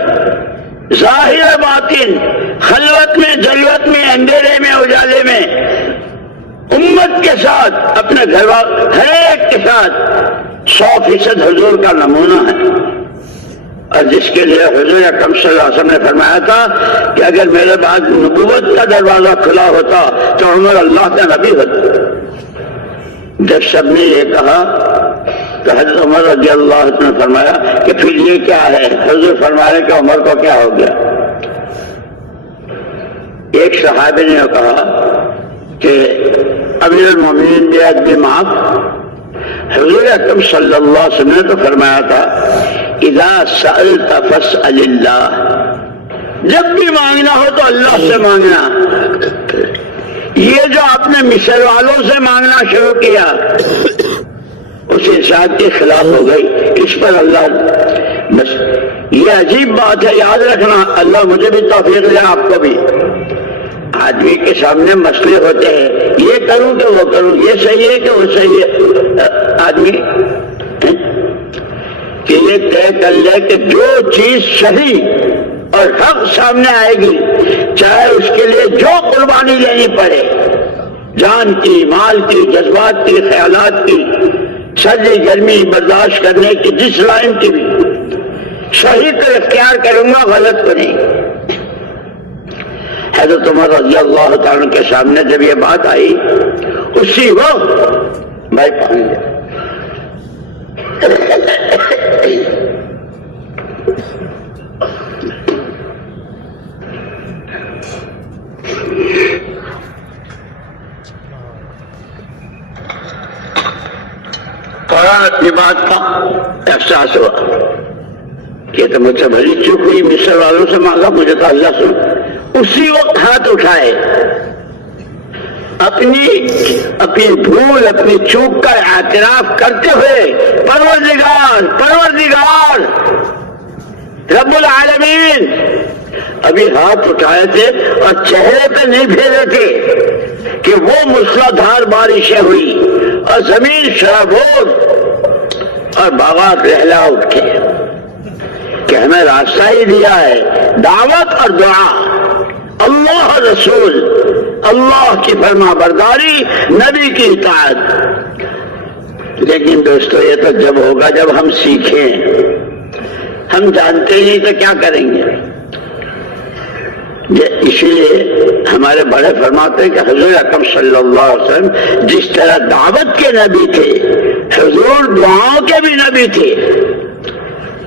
ظاہر باطن، خلوت میں جلوت میں، اندھیرے میں اجالے میں، امت کے ساتھ، اپنے گھر والوں ہر ایک کے ساتھ 100% حضور کا نمونہ ہے، اور جس کے لیے حضور اکرم صلی اللہ علیہ وسلم نے فرمایا تھا کہ اگر میرے بعد نبوت کا دروازہ کھلا ہوتا تو عمر اللہ کا نبی ہوتا۔ جب سب نے یہ کہا تو حضرت عمر رضی اللہ عنہ نے فرمایا کہ پھر یہ کیا ہے؟ حضور فرمایا کہ عمر کو کیا ہو گیا؟ ایک صحابی نے کہا کہ امیر المومنین بیعت بھی معاف۔ حضور اکرم صلی اللہ علیہ وسلم نے تو فرمایا تھا اذا سألت فاسأل اللہ، جب بھی مانگنا ہو تو اللہ سے مانگنا۔ یہ جو آپ نے مصر والوں سے مانگنا شروع کیا اس ارشاد کے خلاف ہو گئی، اس پر اللہ بس یہ عجیب بات ہے، یاد رکھنا، اللہ مجھے بھی توفیق دے آپ کو بھی۔ آدمی کے سامنے مسئلے ہوتے ہیں، یہ کروں کہ وہ کروں، یہ صحیح ہے کہ وہ صحیح ہے، آدمی کہ یہ طے کر لے کہ جو چیز صحیح اور حق سامنے آئے گی چاہے اس کے لیے جو قربانی لینی پڑے، جان کی، مال کی، جذبات کی، خیالات کی، سردی گرمی برداشت کرنے کی، جس لائن کی بھی، صحیح کو اختیار کروں گا، غلط کو نہیں۔ حضرت عمر رضی اللہ تعالیٰ کے سامنے جب یہ بات آئی اسی وقت بھائی پانی لے فوراً اپنی بات کا احساس ہوا کہ تو مجھ سے بھری چوک ہوئی، مصر والوں سے مانگا، مجھے تو اللہ سن۔ اسی وقت ہاتھ اٹھائے، اپنی بھول، اپنی چوک کا اعتراف کرتے ہوئے پروردگار رب العالمین، ابھی ہاتھ اٹھائے تھے اور چہرے پہ نہیں پھیرے تھے کہ وہ موسلادھار بارشیں ہوئی اور زمین شرابور اور باغات لہلا اٹھے کہ ہمیں راستہ ہی دیا ہے، دعوت اور دعا، اللہ رسول، اللہ کی فرما برداری، نبی کی اطاعت۔ لیکن دوستو یہ تو جب ہوگا جب ہم سیکھیں، ہم جانتے نہیں تو کیا کریں گے؟ اسی لیے ہمارے بڑے فرماتے ہیں کہ حضور اکرم صلی اللہ علیہ وسلم جس طرح دعوت کے نبی تھے، حضور دعاؤں کے بھی نبی تھے۔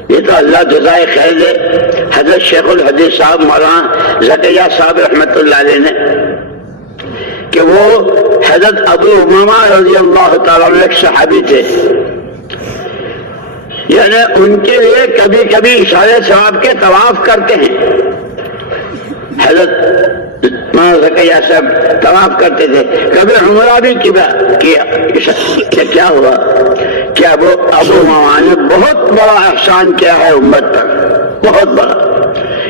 یہ تو اللہ جزائے خیر دے، حضرت شیخ الحدیث صاحب مولانا زکریا صاحب رحمۃ اللہ علیہ نے کہ وہ حضرت ابو امامہ رضی اللہ تعالیٰ عنہ ایک صحابی تھے، یعنی ان کے لیے کبھی کبھی اشارے ثواب کے طواف کرتے ہیں۔ حضرت مولانا زکریا صاحب طواف کرتے تھے، کبھی عمرہ بھی کیا۔ کیا ہوا کہ ابو امامہ نے بہت بڑا احسان کیا ہے امت پر، بہت بڑا،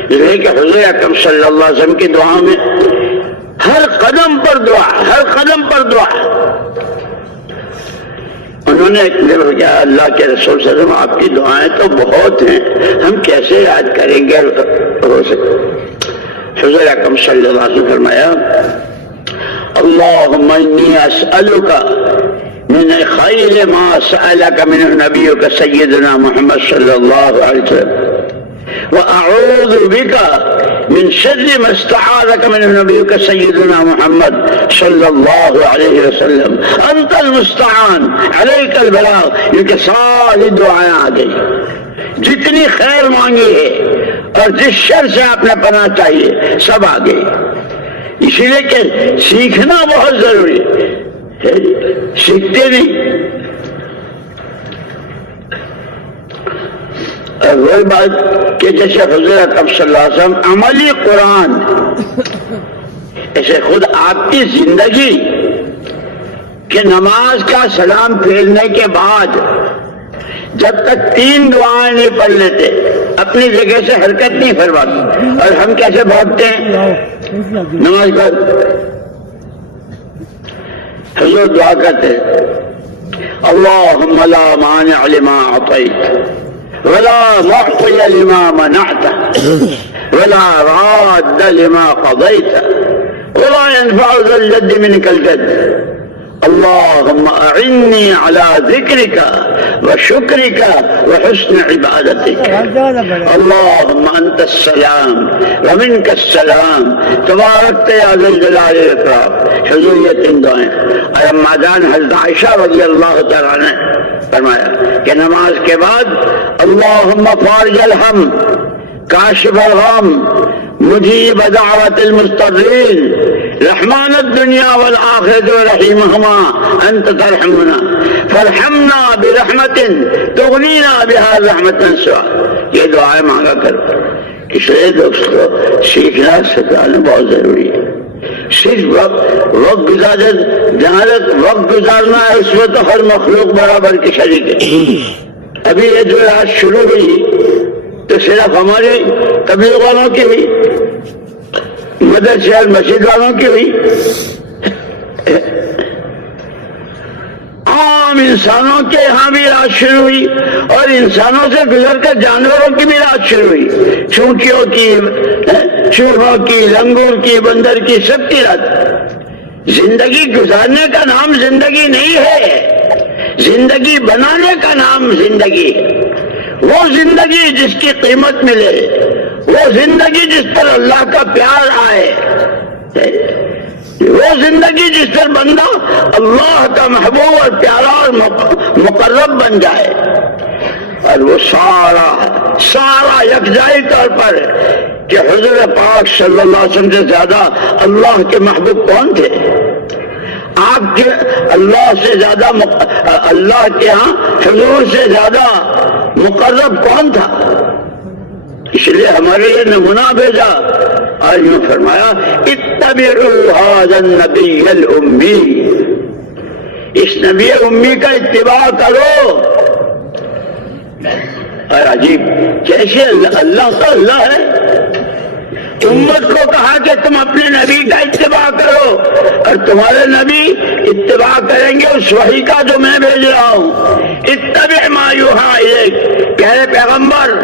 اس لیے کہ حضور اکرم صلی اللہ علیہ وسلم کی دعا میں ہر قدم پر دعا، ہر قدم پر دعا۔ انہوں نے ایک دن کہا اللہ کے رسول صلی اللہ علیہ وسلم آپ کی دعائیں تو بہت ہیں، ہم کیسے یاد کریں گے؟ ہو سکے حضور اکرم صلی اللہ علیہ وسلم فرمایا اللہم انی اسألک من خیر ما سألک منہ نبیک سیدنا محمد صلی اللہ علیہ وسلم وأعوذ بك من شر ما استعاذك منه نبيك سيدنا محمد صلى الله عليه وسلم أنت المستعان عليك البلاغ۔ یہ کہ ساری دعائیں آ گئی، جتنی خیر مانگی ہے اور جس شر سے آپ نے پناہ چاہیے سب آ گئی۔ اسی لیے کہ سیکھنا بہت ضروری ہے، سیکھتے نہیں۔ وہی بات کہ جیسے حضور اکرم صلی اللہ علیہ وسلم عملی قرآن، ایسے خود آپ کی زندگی کہ نماز کا سلام پھیرنے کے بعد جب تک 3 دعائیں نہیں پڑھ لیتے اپنی جگہ سے حرکت نہیں فرماتے، اور ہم کیسے بھاگتے ہیں نماز پر؟ حضور دعا کرتے اللہم لا مانع لما اعطیت ولا معطی لما منعت ولا راد لما قضیت ولا ينفع ذا الجد منك الجد اللهم أعني على ذكرك وشكرك وحسن عبادتك اللهم أنت السلام ومنك السلام تباركت يا ذا الجلال والإكرام۔ حضوریت ان دعائیں اور اما جان حضرت عائشہ رضی اللہ تعالیٰ نے فرمایا کہ نماز کے بعد اللهم فارج الهم کاشف الغم مجیب دعوت المضطرین رحمان الدنیا والآخرت ورحیمہما انت ترحمنا فارحمنا برحمت تغنینا بها رحمتا سوا۔ یہ دعائیں مانگا کرو۔ اس لیے دوستو سیکھنا سکھانا بہت ضروری ہے۔ صرف وقت گزارے، جہاں تک وقت گزارنا ہے اس میں تو ہر مخلوق برابر کی شریک ہے۔ ابھی یہ جو آج شروع ہوئی تو صرف ہمارے تبلیغ والوں کی بھی، مدرسے اور مسجد والوں کی بھی، عام انسانوں کے یہاں بھی رات شروع ہوئی اور انسانوں سے گزر کر جانوروں کی بھی رات شروع ہوئی، چونکیوں کی، چوہوں کی، لنگور کی، بندر کی، سب کی رات۔ زندگی گزارنے کا نام زندگی نہیں ہے، زندگی بنانے کا نام زندگی ہے۔ وہ زندگی جس کی قیمت ملے، وہ زندگی جس پر اللہ کا پیار آئے، وہ زندگی جس پر بندہ اللہ کا محبوب اور پیارا اور مقرب بن جائے، اور وہ سارا یکجائی طور پر کہ حضور پاک صلی اللہ علیہ وسلم سے زیادہ اللہ کے محبوب کون تھے؟ آپ کے اللہ سے زیادہ اللہ کے ہاں حضور سے زیادہ مقرب کون تھا؟ اس لیے ہمارے لیے نمونہ بھیجا، آج میں فرمایا اتبعوا ھذا النبی الامی، اس نبی امی کا اتباع کرو۔ اور عجیب کیسے اللہ تو اللہ ہے، امت کو کہا کہ تم اپنے نبی کا اتباع کرو، اور تمہارے نبی اتباع کریں گے اس وحی کا جو میں بھیج رہا ہوں۔ اتبع ما یوحی الیک، پیارے پیغمبر،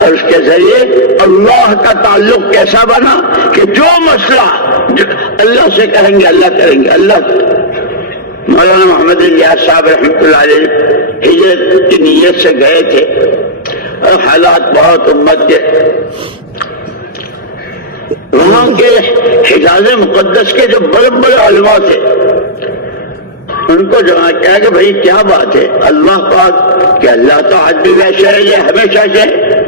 اور اس کے ذریعے اللہ کا تعلق کیسا بنا کہ جو مسئلہ جو اللہ سے کہیں گے اللہ کریں گے۔ اللہ مولانا محمد الیاس صاحب رحمۃ اللہ علیہ ہجرت کی نیت سے گئے تھے، اور حالات بہت امت کے وہاں کے حجاز مقدس کے جو بڑے بڑے علماء تھے، ان کو جمع کیا کہ بھائی کیا بات ہے، اللہ پاک کہ اللہ تو آج بھی ویسے ہے، یہ ہمیشہ سے،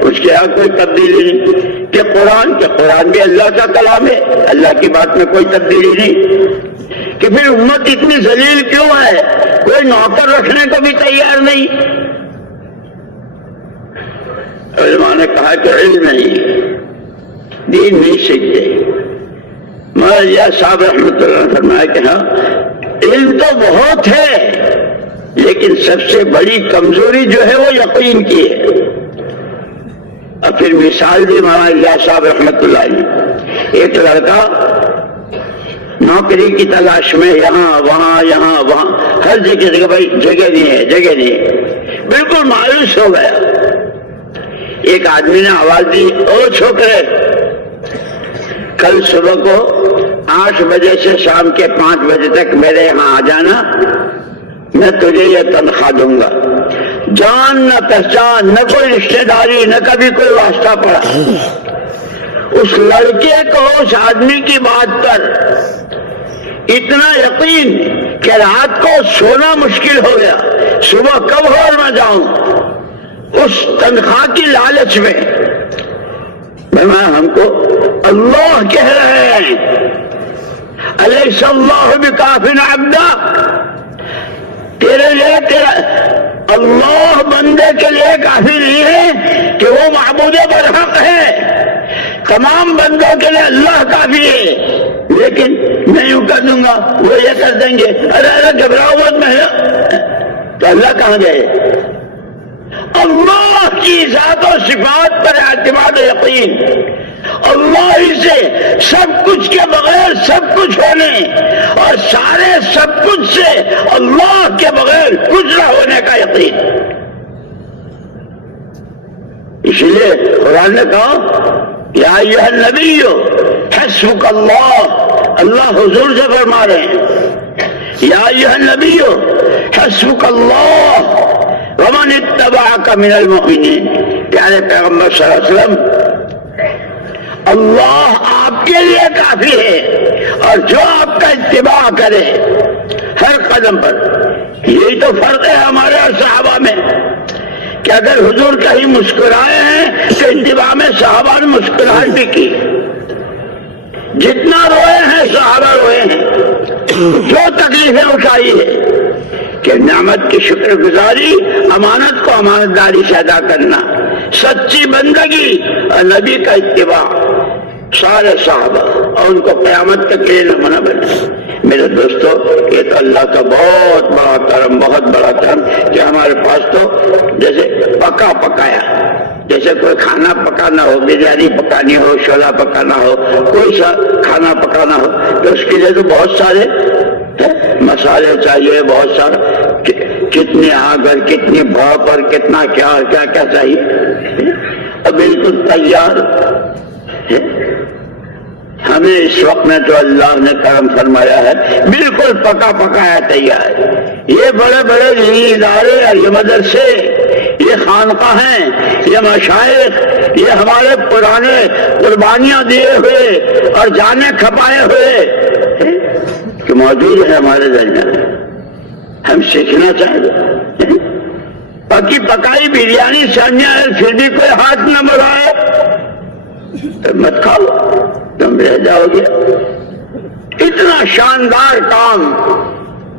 اس کے یہاں کوئی تبدیلی نہیں، کہ قرآن بھی اللہ کا کلام ہے، اللہ کی بات میں کوئی تبدیلی نہیں، کہ پھر امت اتنی ذلیل کیوں ہے، کوئی نوکر رکھنے کو بھی تیار نہیں۔ علماء نے کہا کہ علم نہیں، دین نہیں سیکھتے۔ مولانا صاحب رحمۃ اللہ نے فرمایا کہ ہاں علم تو بہت ہے، لیکن سب سے بڑی کمزوری جو ہے وہ یقین کی ہے۔ اور پھر مثال دی مولانا صاحب رحمۃ اللہ علیہ، ایک لڑکا نوکری کی تلاش میں یہاں وہاں ہر جگہ بھائی جگہ نہیں ہے، بالکل مایوس ہو گیا۔ ایک آدمی نے آواز دی، او چھوکرے، کل صبح کو 8 بجے سے شام کے 5 بجے تک میرے یہاں آ جانا، میں تجھے یہ تنخواہ دوں گا۔ جان نہ پہچان، نہ کوئی رشتہ داری، نہ کبھی کوئی واسطہ پڑا۔ اس لڑکے کو اس آدمی کی بات پر اتنا یقین کہ رات کو سونا مشکل ہو گیا، صبح کب ہو اور میں جاؤں، اس تنخواہ کی لالچ میں۔ ہم کو اللہ کہہ رہے ہیں الیس اللہ بکاف عبدا، تیرے لیے اللہ بندے کے لیے کافی نہیں ہے کہ وہ معبود برحق ہے، تمام بندوں کے لیے اللہ کافی ہے، لیکن میں یوں کر دوں گا وہ یہ کر دیں گے، ارے گھبراؤ مت، میں تو اللہ کہاں گئے؟ اللہ کی ذات و صفات پر اعتماد و یقین، اللہ ہی سے سب کچھ کے بغیر سب کچھ ہونے اور سارے سب کچھ سے اللہ کے بغیر کچھ نہ ہونے کا یقین۔ اس لیے قرآن نے کہا یا ایھا النبی حسبک اللہ، اللہ حضور سے فرما رہے ہیں یا ایھا النبی حسبک اللہ ومن اتبعک من المؤمنین، پیارے پیغمبر صلی اللہ علیہ وسلم، اللہ آپ کے لیے کافی ہے، اور جو آپ کا اتباع کرے ہر قدم پر۔ یہی تو فرق ہے ہمارے اور صحابہ میں، کہ اگر حضور کہیں مسکرائے ہیں تو اتباع میں صحابہ نے مسکراہٹ بھی کی، جتنا روئے ہیں صحابہ روئے ہیں، جو تکلیفیں اٹھائی ہے، کہ نعمت کی شکر گزاری، امانت کو امانت داری سے ادا کرنا، سچی بندگی اور نبی کا اتباع، سارے صحابہ اور ان کو قیامت تک کے لیے نمونہ بنا۔ میرے دوستو، یہ تو اللہ کا بہت بڑا کرم، بہت بڑا کرم کہ ہمارے پاس تو جیسے پکا پکایا، جیسے جیسے کوئی کھانا پکانا ہو، بریانی پکانی ہو، چھولا پکانا ہو، کوئی سا کھانا پکانا ہو تو اس کے لیے تو بہت سارے مسالے چاہیے، بہت سارا کتنی آگ اور کتنی بھاپ اور کتنا کیا اور کیا کیا چاہیے، اور بالکل تیار ہے۔ ہمیں اس وقت میں تو اللہ نے کرم فرمایا ہے، بالکل پکا پکایا تیار۔ یہ بڑے بڑے دینی ادارے اور یہ مدرسے، یہ خانقاہیں، یہ مشائخ، یہ ہمارے پرانے قربانیاں دیے ہوئے اور جانیں کھپائے ہوئے کہ موجود ہے ہمارے درمیان، ہم سیکھنا چاہیں۔ پکی پکائی بریانی سامنے ہے، پھر بھی کوئی ہاتھ نہ بڑھائے مت کھاؤ، تم رہ جاؤ گے۔ اتنا شاندار کام،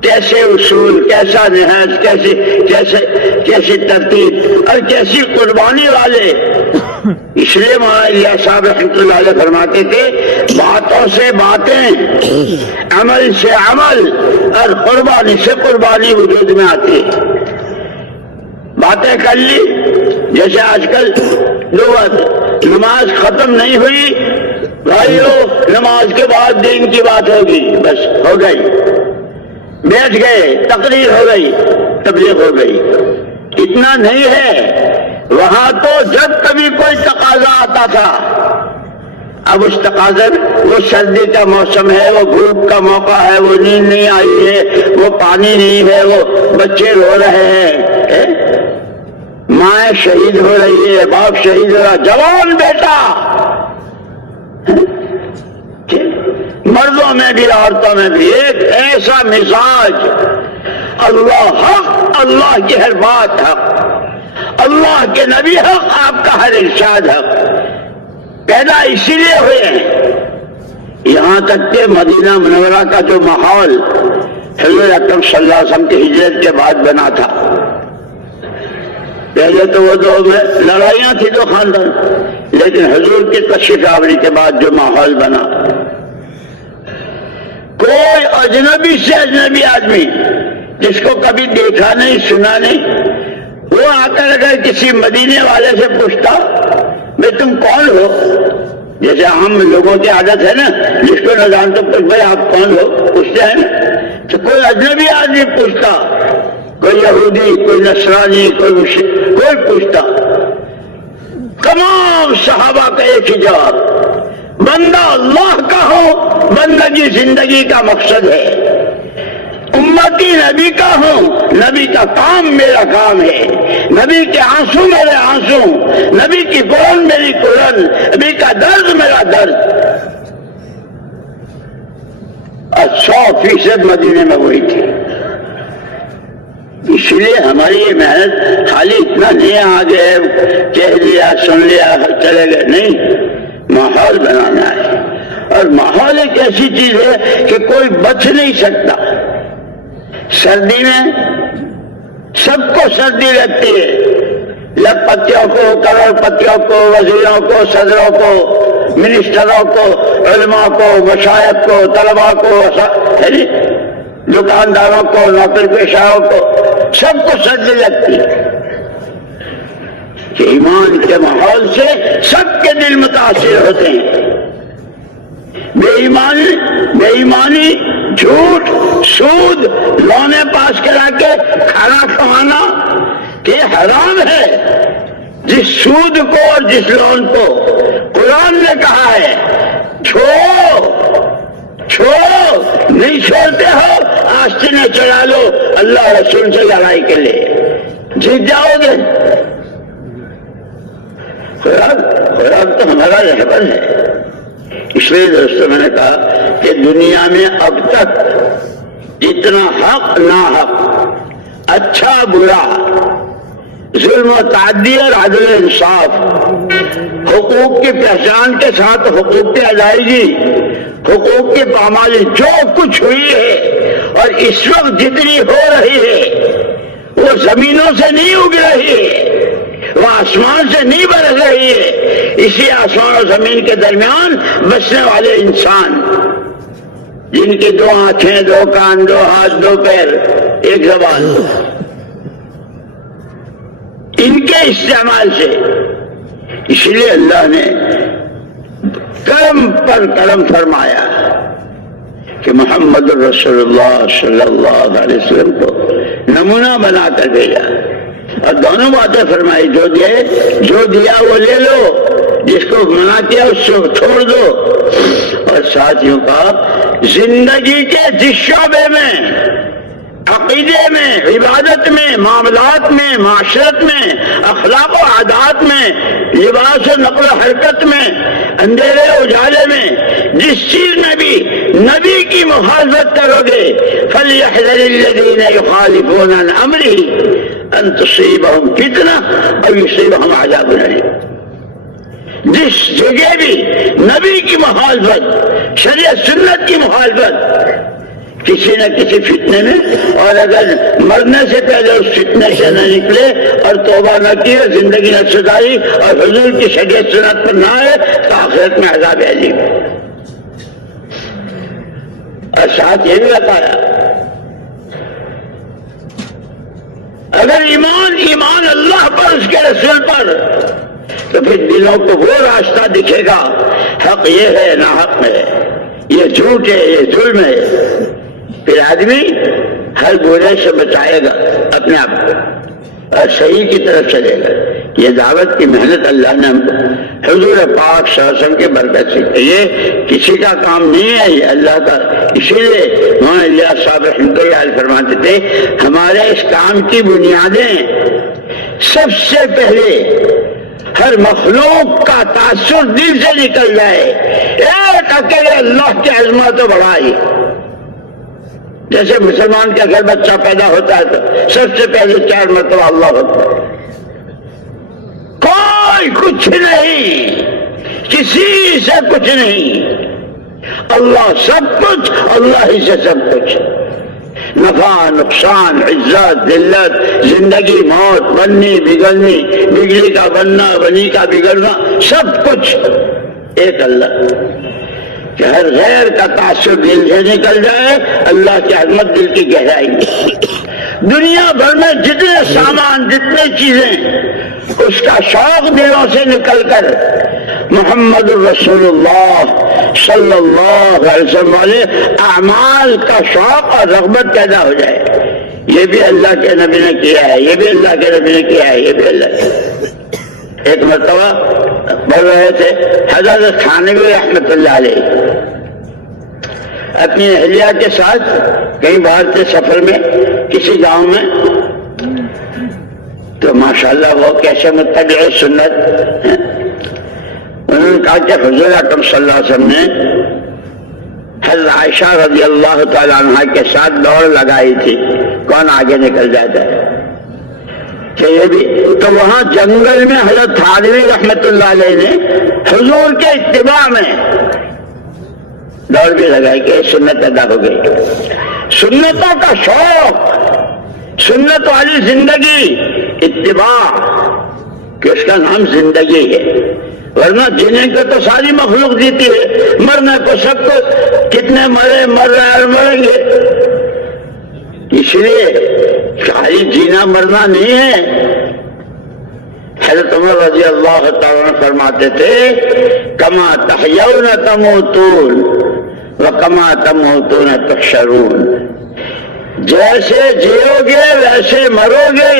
کیسے اصول، کیسا نہج، کیسی ترتیب اور کیسی قربانی والے۔ اس لیے مولانا صاحب رحمۃ اللہ علیہ فرماتے تھے، باتوں سے باتیں، عمل سے عمل اور قربانی سے قربانی وجود میں آتی ہے۔ باتیں کر لی، جیسے آج کل نماز ختم نہیں ہوئی، بھائیو نماز کے بعد دین کی بات ہوگی، بس ہو گئی، بیٹھ گئے، تقریر ہو گئی، تبلیغ ہو گئی۔ اتنا نہیں ہے، وہاں تو جب کبھی کوئی تقاضا آتا تھا، اب اس تقاضے وہ سردی کا موسم ہے، وہ دھوپ کا موقع ہے، وہ نیند نہیں آئی ہے، وہ پانی نہیں ہے، وہ بچے رو رہے ہیں، ماں شہید ہو رہی ہے، باپ شہید ہو رہا، جوان بیٹا، مردوں میں بھی عورتوں میں بھی ایک ایسا مزاج، اللہ حق، اللہ کی ہر بات حق، اللہ کے نبی حق، آپ کا ہر ارشاد حق، پیدا اسی لیے ہوئے ہیں۔ یہاں تک کہ مدینہ منورہ کا جو ماحول حضور اکرم صلی اللہ علیہ وسلم کی ہجرت کے بعد بنا تھا، پہلے تو وہ دو میں لڑائیاں تھی دو خاندان، لیکن حضور کی تشریف آوری کے بعد جو ماحول بنا، کوئی اجنبی سے اجنبی آدمی جس کو کبھی دیکھا نہیں سنا نہیں، وہ آ کر اگر کسی مدینے والے سے پوچھتا بھائی تم کون ہو، جیسے ہم لوگوں کی عادت ہے نا، جس کو نہ جانتے تو بھائی آپ کون ہو پوچھتے ہیں نا، تو کوئی اجنبی آدمی پوچھتا، کوئی یہودی، کوئی نصرانی، کوئی مشرک، کوئی پوچھتا، تمام صحابہ کا ایک ہی جواب، بندہ اللہ کا ہو، بندگی زندگی کا مقصد ہے، امتی نبی کا ہوں، نبی کا کام میرا کام ہے، نبی کے آنسو میرے آنسو، نبی کی قرآن میری قرآن، نبی کا درد میرا درد۔ اور 100% مدینے میں وہی تھی۔ اس لیے ہماری یہ محنت خالی اتنا نہیں آگے کہہ لیا سن لیا چلے گئے، نہیں، ماحول بنانا ہے۔ اور ماحول ایک ایسی چیز ہے کہ کوئی بچ نہیں سکتا۔ سردی میں سب کو سردی لگتی ہے، لکھ پتیوں کو، کروڑ پتیوں کو، وزیروں کو، صدروں کو، منسٹروں کو، علماء کو، مشائخ کو، طلباء کو، دکانداروں کو، نوکری پیشاؤں کو، سب کو سردی لگتی ہے۔ کہ ایمان کے ماحول سے سب کے دل متاثر ہوتے ہیں۔ بے ایمانی، جھوٹ، سود، لونے پاس کرا کے کھانا کھوانا یہ حرام ہے۔ جس سود کو اور جس لون کو قرآن نے کہا ہے چھوڑو، نہیں چھوڑتے ہو آستینیں چڑھا لو اللہ رسول سے لڑائی کے لیے، جیت جاؤ گے۔ خوراک تو ہمارا رہبر ہے۔ اس لیے دوستوں میں نے کہا کہ دنیا میں اب تک جتنا حق ناحق، اچھا برا، ظلم و تعدی اور عدل و انصاف، حقوق کی پہچان کے ساتھ حقوق کی ادائیگی، حقوق کی پامالی، جو کچھ ہوئی ہے اور اس وقت جتنی ہو رہی ہے وہ زمینوں سے نہیں اگ رہی ہے، وہ آسمان سے نہیں برس رہی ہے۔ اسی آسمان اور زمین کے درمیان بسنے والے انسان، جن کی 2 آنکھیں، 2 کان، 2 ہاتھ، 2 پیر، 1 زبان، ان کے استعمال سے اس لیے اللہ نے کرم پر کرم فرمایا کہ محمد رسول اللہ صلی اللہ علیہ وسلم کو نمونہ بنا کر بھیجا، اور دونوں باتیں فرمائی، جو دیا وہ لے لو، جس کو منع کیا اس کو چھوڑ دو، اور ساتھیوں کا زندگی کے جس شعبے میں، عقیدے میں، عبادت میں، معاملات میں، معاشرت میں، اخلاق و عادات میں، لباس و نقل و حرکت میں، اندھیرے اجالے میں، جس چیز میں بھی نبی کی مخالفت کرو گے، فَلْيَحْذَرِ الَّذِينَ يُخَالِفُونَ عَنْ أَمْرِهِ أَن تُصِيبَهُمْ فِتْنَةٌ أَوْ يُصِيبَهُمْ عَذَابٌ أَلِيمٌ۔ جس جگہ بھی نبی کی مخالفت، شریعت سنت کی مخالفت، کسی نہ کسی فتنے میں، اور اگر مرنے سے پہلے اس فتنے سے نہ نکلے اور توبہ نہ کی اور زندگی نہ سدھاری اور حضور کی شریعت سنت پر نہ آئے تو آخرت میں عذاب علیم۔ اور ساتھ یہ بھی بتایا اگر ایمان اللہ پر، اس کے رسول پر، تو پھر دلوں کو وہ راستہ دکھے گا، حق یہ ہے نہ حق ہے، یہ جھوٹ ہے یہ ظلم ہے، پھر آدمی ہر برے سے بچائے گا اپنے آپ کو اور صحیح کی طرف چلے گا۔ یہ دعوت کی محنت اللہ نے ہم کو حضور پاک صلی اللہ علیہ وسلم کے برکت سے، یہ کسی کا کام نہیں ہے، یہ اللہ کا۔ اسی لیے مولانا الیاس صاحب رحمۃ اللہ علیہ فرماتے تھے ہمارے اس کام کی بنیادیں سب سے پہلے ہر مخلوق کا تاثر دل سے نکل جائے، ایک اکیلے اللہ کی عظمت و بڑائی۔ جیسے مسلمان کا گھر بچہ پیدا ہوتا ہے تو سب سے پہلے 4 مرتبہ اللہ ہوتا ہے، کوئی کچھ نہیں، کسی سے کچھ نہیں، اللہ سب کچھ، اللہ ہی سے سب کچھ، نفع نقصان، عزت ذلت، زندگی موت، بننی بگڑنی، بگڑی کا بننا بنی کا بگڑنا، سب کچھ ایک اللہ۔ کہ ہر غیر کا تاثر دل سے نکل جائے، اللہ کی عظمت دل کی گہرائی میں۔ دنیا بھر میں جتنے سامان، جتنے چیزیں، اس کا شوق دلوں سے نکل کر محمد رسول اللہ صلی اللہ علیہ وسلم والے اعمال کا شوق اور رغبت پیدا ہو جائے، یہ بھی اللہ کے نبی نے کیا ہے، یہ بھی اللہ کے نبی نے کیا ہے، یہ بھی اللہ کے۔ ایک مرتبہ بول رہے تھے حضرت تھانوی رحمۃ اللہ علیہ اپنی اہلیہ کے ساتھ کہیں باہر تھے سفر میں کسی گاؤں میں، تو ماشاءاللہ وہ کیسے متبع سنت، انہوں نے کہا کہ حضور اکرم صلی اللہ علیہ وسلم نے حضرت عائشہ رضی اللہ تعالی عنہ کے ساتھ دوڑ لگائی تھی، کون آگے نکل جاتا ہے، کہ یہ بھی تو وہاں جنگل میں حضرت تھانوی رحمت اللہ علیہ نے حضور کے اتباع میں دوڑ بھی لگائی کہ سنت ادا ہو گئی۔ سنتوں کا شوق، سنت والی زندگی، اتباع، کہ اس کا نام زندگی ہے، ورنہ جینے کو تو ساری مخلوق جیتی ہے، مرنے کو سب کو، کتنے مرے مر رہے اور مریں گے، اس لیے خالی جینا مرنا نہیں ہے۔ حضرت عمر رضی اللہ تعالیٰ عنہ فرماتے تھے کما تحیون تموتون وکما تموتون تحشرون، جیسے جیو گے ویسے مرو گے،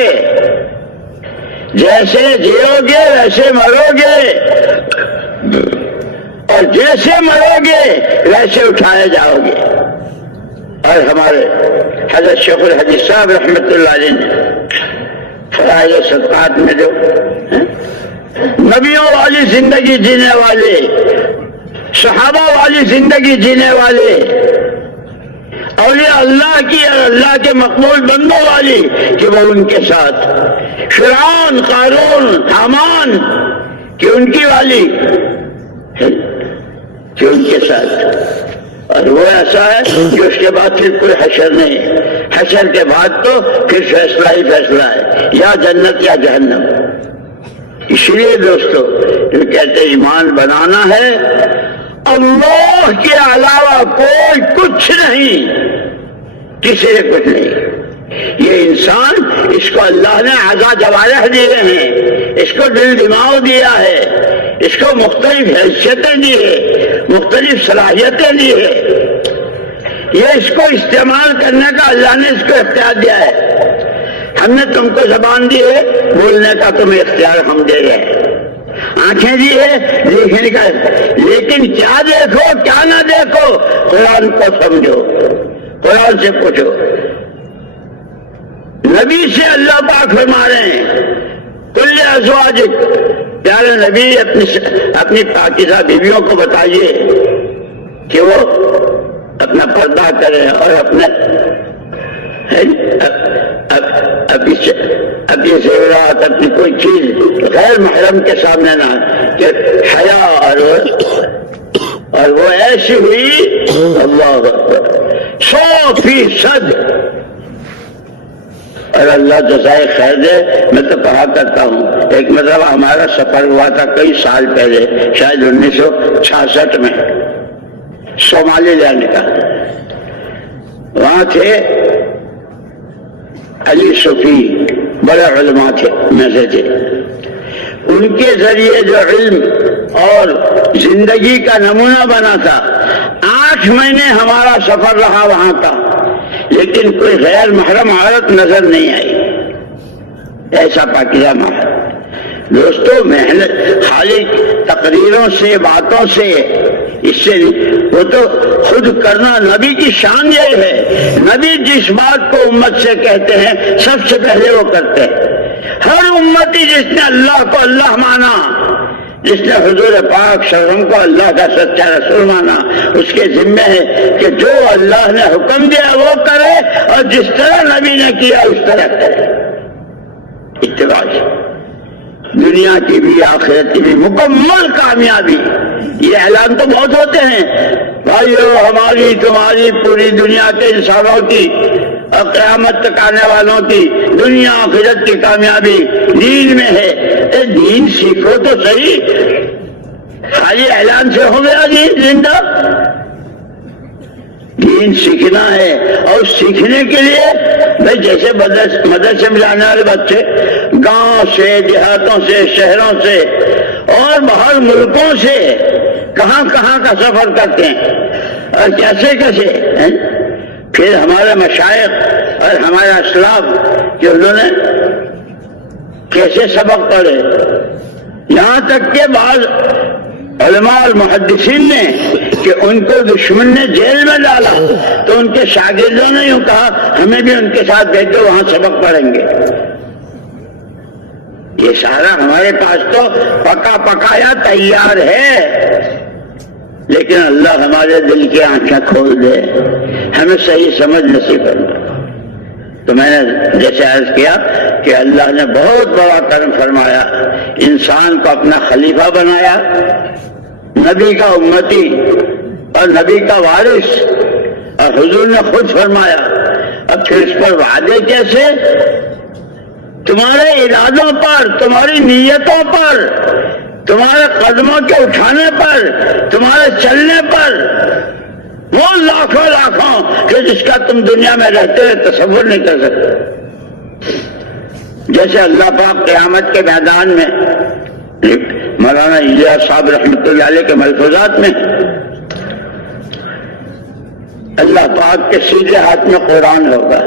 جیسے جیو گے ویسے مرو گے، اور جیسے مرو گے ویسے اٹھائے جاؤ گے۔ اور ہمارے حضرت شیخ الحدیث صاحب رحمۃ اللہ علیہ نے فرائض و صدقات میں جو نبیوں والی زندگی جینے والے، صحابہ والی زندگی جینے والے، اولیاء اللہ کی اور اللہ کے مقبول بندوں والی، کہ وہ ان کے ساتھ، فرعون قارون حامان کہ ان کی والی، کہ ان کے ساتھ۔ اور وہ ایسا ہے کہ اس کے بعد پھر کوئی حشر نہیں، حشر کے بعد تو پھر فیصلہ ہی فیصلہ ہے، یا جنت یا جہنم۔ اس لیے دوستو جو کہتے ایمان بنانا ہے، اللہ کے علاوہ کوئی کچھ نہیں، کسی سے کچھ نہیں۔ یہ انسان، اس کو اللہ نے اعضاء جوارح دیے ہیں، اس کو دل دماغ دیا ہے، اس کو مختلف حیثیتیں دی ہے، مختلف صلاحیتیں دی ہے، یہ اس کو استعمال کرنے کا اللہ نے اس کو اختیار دیا ہے۔ ہم نے تم کو زبان دی ہے، بولنے کا تمہیں اختیار ہم دے رہے ہیں، آنکھیں دی ہے دیکھنے کا، لیکن کیا دیکھو کیا نہ دیکھو قرآن کو سمجھو، قرآن سے پوچھو۔ نبی سے اللہ پاک فرما رہے ہیں کل ازواجک، پیارے نبی اپنی پاکیزہ بیویوں کو بتائیے کہ وہ اپنا پردہ کریں اور اپنے ابھی زیورات اپنی کوئی چیز غیر محرم کے سامنے نہ، کہ حیا اور وہ ایسی ہوئی اللہ اکبر 100%۔ اور اللہ جزائے خیر دے، میں تو کہا کرتا ہوں، ایک مرتبہ ہمارا سفر ہوا تھا کئی سال پہلے، شاید 1966 میں، صومالی لینڈ کا۔ وہاں تھے علی صوفی، بڑے علماء تھے میں سے تھے، ان کے ذریعے جو علم اور زندگی کا نمونہ بنا تھا۔ 8 مہینے ہمارا سفر رہا وہاں کا، لیکن کوئی غیر محرم عورت نظر نہیں آئی، ایسا پاکیزہ محرم۔ دوستو محنت خالی تقریروں سے باتوں سے اس سے وہ تو خود کرنا، نبی کی شان یہ ہے، نبی جس بات کو امت سے کہتے ہیں سب سے پہلے وہ کرتے ہیں۔ ہر امتی جس نے اللہ کو اللہ مانا، جس نے حضور پاک صلی اللہ علیہ وسلم کو اللہ کا سچا رسول مانا، اس کے ذمہ ہے کہ جو اللہ نے حکم دیا وہ کرے، اور جس طرح نبی نے کیا اس طرح کرے، اتباع۔ دنیا کی بھی آخرت کی بھی مکمل کامیابی۔ یہ اعلان تو بہت ہوتے ہیں بھائیو، ہماری تمہاری پوری دنیا کے انسانوں کی اور قیامت تک آنے والوں کی دنیا آخرت کی کامیابی دین میں ہے۔ دین سیکھو تو صحیح، خالی اعلان سے ہو گیا دین زندہ؟ دین سیکھنا ہے، اور سیکھنے کے لیے بھائی جیسے مدرسے میں جانے والے بچے گاؤں سے، دیہاتوں سے، شہروں سے اور باہر ملکوں سے کہاں کہاں کا سفر کرتے ہیں اور کیسے کیسے، پھر ہمارے مشائخ اور ہمارے اسلاف کہ انہوں نے کیسے سبق پڑھے، یہاں تک کہ بعض علماء اور محدثین نے کہ ان کو دشمن نے جیل میں ڈالا تو ان کے شاگردوں نے یوں کہا ہمیں بھی ان کے ساتھ بھیجو، وہاں سبق پڑھیں گے۔ یہ سارا ہمارے پاس تو پکا پکایا تیار ہے، لیکن اللہ ہمارے دل کی آنکھیں کھول دے، ہمیں صحیح سمجھ نصیب کرنا۔ تو میں نے جیسے عرض کیا کہ اللہ نے بہت بڑا کرم فرمایا، انسان کو اپنا خلیفہ بنایا، نبی کا امتی اور نبی کا وارث، اور حضور نے خود فرمایا۔ اب پھر اس پر وعدے کیسے؟ تمہارے ارادوں پر، تمہاری نیتوں پر، تمہارے قدموں کے اٹھانے پر، تمہارے چلنے پر، وہ لاکھوں لاکھوں کہ جس کا تم دنیا میں رہتے ہوئے تصور نہیں کر سکتے۔ جیسے اللہ پاک قیامت کے میدان میں، مولانا الیاس صاحب رحمۃ اللہ علیہ کے ملفوظات میں، اللہ پاک کے سیدھے ہاتھ میں قرآن ہوگا۔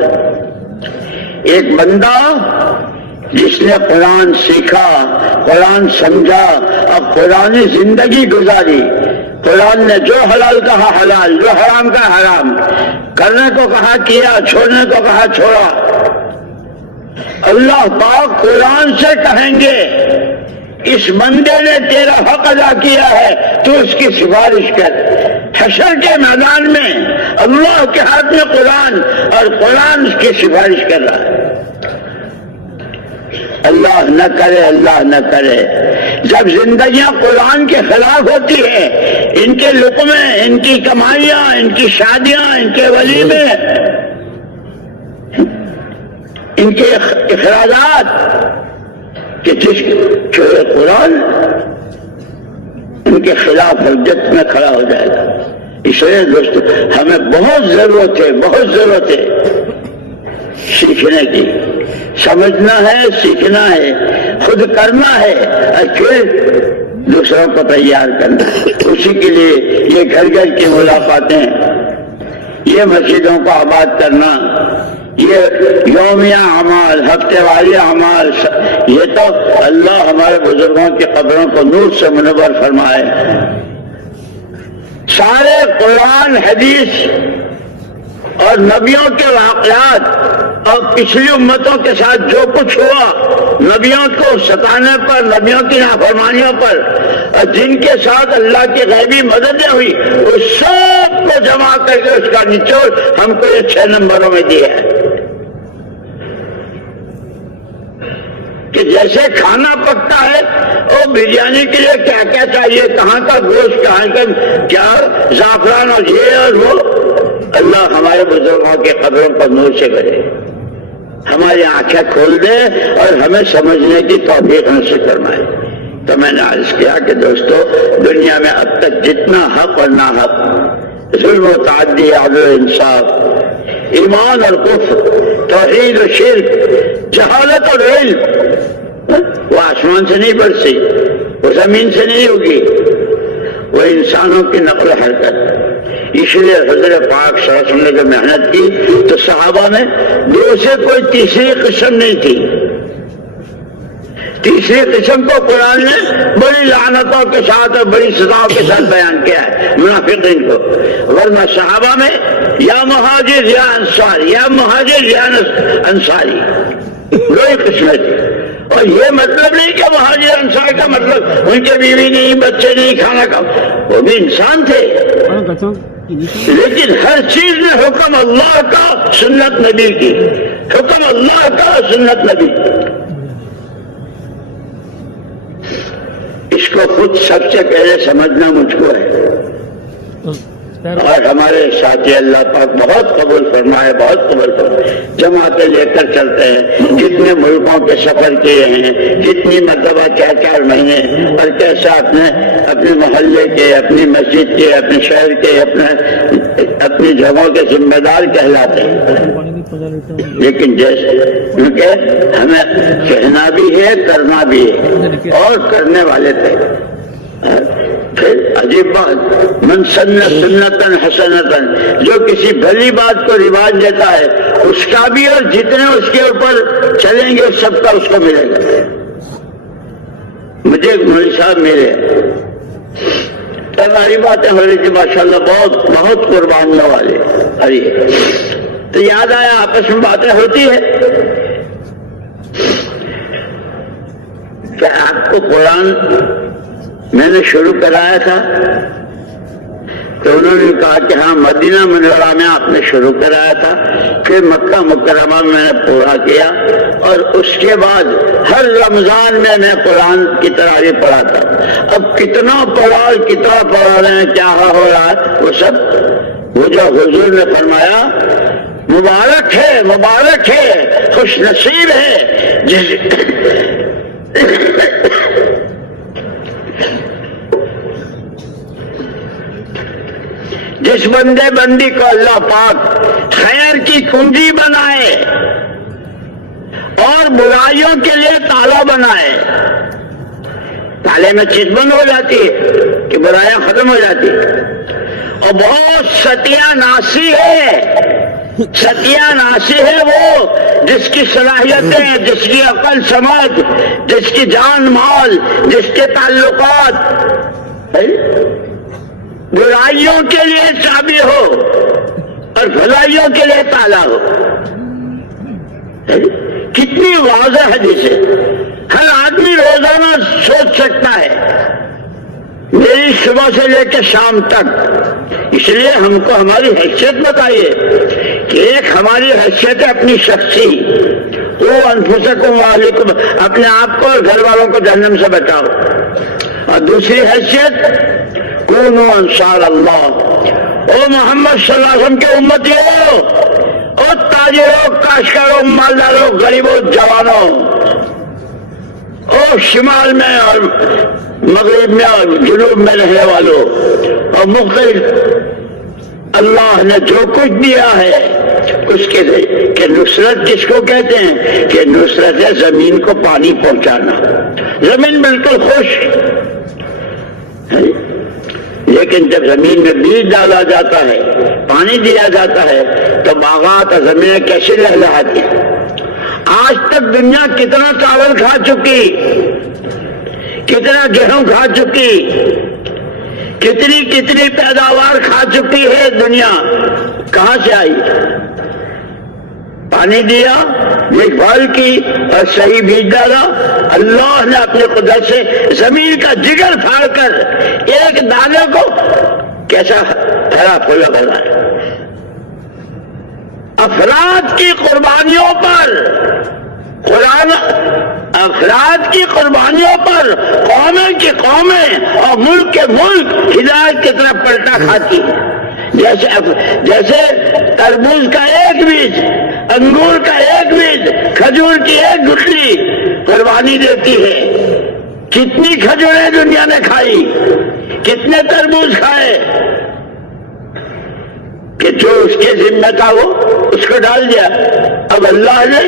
ایک بندہ جس نے قرآن سیکھا، قرآن سمجھا اور قرآنی زندگی گزاری، قرآن نے جو حلال کہا حلال، جو حرام کہا حرام، کرنے کو کہا کیا، چھوڑنے کو کہا چھوڑا، اللہ پاک قرآن سے کہیں گے اس بندے نے تیرا حق ادا کیا ہے، تو اس کی سفارش کر۔ حشر کے میدان میں اللہ کے ہاتھ میں قرآن، اور قرآن اس کی سفارش کر رہا ہے۔ اللہ نہ کرے، اللہ نہ کرے، جب زندگیاں قرآن کے خلاف ہوتی ہیں، ان کے لقمے، ان کی کمائیاں، ان کی شادیاں، ان کے ولیمے، ان کے اخراجات، کہ جس جو قرآن ان کے خلاف حجت میں کھڑا ہو جائے گا۔ اس لیے دوستو ہمیں بہت ضرورت ہے سیکھنے کی، سمجھنا ہے، سیکھنا ہے۔ خود کرنا ہے اور پھر دوسروں کو تیار کرنا ہے۔ اسی کے لیے یہ گھر گھر کی ملاقاتیں، یہ مسجدوں کو آباد کرنا، یہ یومیہ اعمال، ہفتے والی اعمال، یہ تو اللہ ہمارے بزرگوں کی قبروں کو نور سے منور فرمائے۔ سارے قرآن، حدیث اور نبیوں کے واقعات اور پچھلی امتوں کے ساتھ جو کچھ ہوا، نبیوں کو ستانے پر، نبیوں کی نافرمانیوں پر، اور جن کے ساتھ اللہ کی غیبی مددیں ہوئی، اس سب کو جمع کر کے اس کا نچوڑ ہم کو یہ 6 نمبروں میں دیا ہے کہ جیسے کھانا پکتا ہے اور بریانی کے لیے کیا کیا چاہیے، کہاں کا گوشت، کہاں کا کیا زعفران اور یہ اور وہ، اللہ ہمارے بزرگوں کے قبروں پر نور سے بھرے، ہماری آنکھیں کھول دے اور ہمیں سمجھنے کی توفیق نصیب فرمائے۔ تو میں نے عرض کیا کہ دوستو، دنیا میں اب تک جتنا حق اور ناحق، ظلم و تعدی، عدل و انصاف، ایمان اور کفر، توحید و شرک، جہالت اور علم، وہ آسمان سے نہیں برسی، وہ زمین سے نہیں ہوگی، وہ انسانوں کی نقل و حرکت۔ اس لیے حضرت پاک صلی اللہ علیہ وسلم نے جو محنت کی تو صحابہ میں دو سے کوئی تیسری قسم نہیں تھی۔ تیسری قسم کو قرآن نے بڑی لعنتوں کے ساتھ اور بڑی سزاؤں کے ساتھ بیان کیا ہے منافقین کو، ورنہ صحابہ میں یا مہاجر یا انصاری، یا مہاجر یا انصاری، دو ہی قسمیں تھی۔ اور یہ مطلب نہیں کہ مہاجر انصار کا مطلب ان کے بیوی نہیں، بچے نہیں، کھانا کھا، وہ بھی انسان تھے، لیکن ہر چیز میں حکم اللہ کا، سنت نبی کی، حکم اللہ کا، سنت نبی۔ اس کو خود سب سے پہلے سمجھنا مجھ کو ہے، اور ہمارے ساتھی اللہ پاک بہت قبول فرمائے، بہت قبول فرمائے۔ جماعتیں لے کر چلتے ہیں، جتنے ملکوں کے سفر کیے ہیں، جتنی مرتبہ 4 مہینے، اور کیسا اپنے محلے کے، اپنی مسجد کے، اپنے شہر کے، اپنی جگہوں کے ذمہ دار کہلاتے ہیں، لیکن جیسے کیونکہ ہمیں کہنا بھی ہے، کرنا بھی ہے، اور کرنے والے تھے۔ پھر عجیب بات، من سن سنتن حسنتن، جو کسی بھلی بات کو رواج دیتا ہے اس کا بھی، اور جتنے اس کے اوپر چلیں گے سب کا اس کو ملے گا۔ مجھے ایک مولوی صاحب ملے، ہماری باتیں ہو رہی تھی، ماشاءاللہ بہت بہت قربانیوں والے، تو یاد آیا آپس میں باتیں ہوتی ہے کہ آپ کو قرآن میں نے شروع کرایا تھا، تو انہوں نے کہا کہ ہاں مدینہ منورہ میں آپ نے شروع کرایا تھا، پھر مکہ مکرمہ میں نے پورا کیا، اور اس کے بعد ہر رمضان میں میں قرآن کی تراویح پڑھا تھا۔ اب کتنا پڑھا اور کتنا پڑھا رہے ہیں، کیا ہو رہا ہے، وہ سب وہ جو حضور نے فرمایا، مبارک ہے، مبارک ہے، خوش نصیب ہے جس بندے بندی کو اللہ پاک خیر کی کنجی بنائے اور برائیوں کے لیے تالا بنائے۔ تالے میں چیز بند ہو جاتی ہے کہ برائیاں ختم ہو جاتی ہے، اور بہت ستیہ ناسی ہے، ستیہ ناسی ہے وہ جس کی صلاحیتیں، جس کی عقل سمجھ، جس کی جان مال، جس کے تعلقات برائیوں کے لیے چابی ہو اور بھلائیوں کے لیے تالا ہو۔ کتنی واضح حدیث ہے، ہر آدمی روزانہ سوچ سکتا ہے، میری صبح سے لے کے شام تک۔ اس لیے ہم کو ہماری حیثیت بتائیے کہ ایک ہماری حیثیت ہے اپنی شخصی، وہ انفسکم واہلکم، اپنے آپ کو اور گھر والوں کو جہنم سے بچاؤ، اور دوسری حیثیت کونوا انصار اللہ، او محمد صلی اللہ علیہ وسلم کے امتیوں، او تاجروں، کاشتکاروں، مالداروں، غریبوں، جوانوں، او شمال میں اور مغرب میں اور جنوب میں رہنے والوں، اور مختلف اللہ نے جو کچھ دیا ہے اس کے کہ نصرت کس کو کہتے ہیں؟ کہ نصرت ہے زمین کو پانی پہنچانا. زمین بالکل خوش، لیکن جب زمین میں بیج ڈالا جاتا ہے، پانی دیا جاتا ہے، تو باغات اور زمینیں کیسے لہلہاتی ہیں. آج تک دنیا کتنا چاول کھا چکی، کتنا گیہوں کھا چکی، کتنی پیداوار کھا چکی ہے دنیا. کہاں سے آئی؟ پانی دیا، دیکھ بھال کی اور صحیح بیج ڈالا. اللہ نے اپنے قدرت سے زمین کا جگر پھاڑ کر ایک دانے کو کیسا ہرا پھولا بنایا. افراد کی قربانیوں پر قرآن، افراد کی قربانیوں پر قومیں کی قومیں اور ملک کے ملک ہدایت کی طرف پلٹا کھاتی ہے. جیسے تربوز کا ایک بیج، انگور کا ایک بیج، کھجور کی ایک گٹھلی قربانی دیتی ہے. کتنی کھجوریں دنیا نے کھائی، کتنے تربوز کھائے، کہ جو اس کے ذمہ تھا وہ اس کو ڈال دیا. اب اللہ نے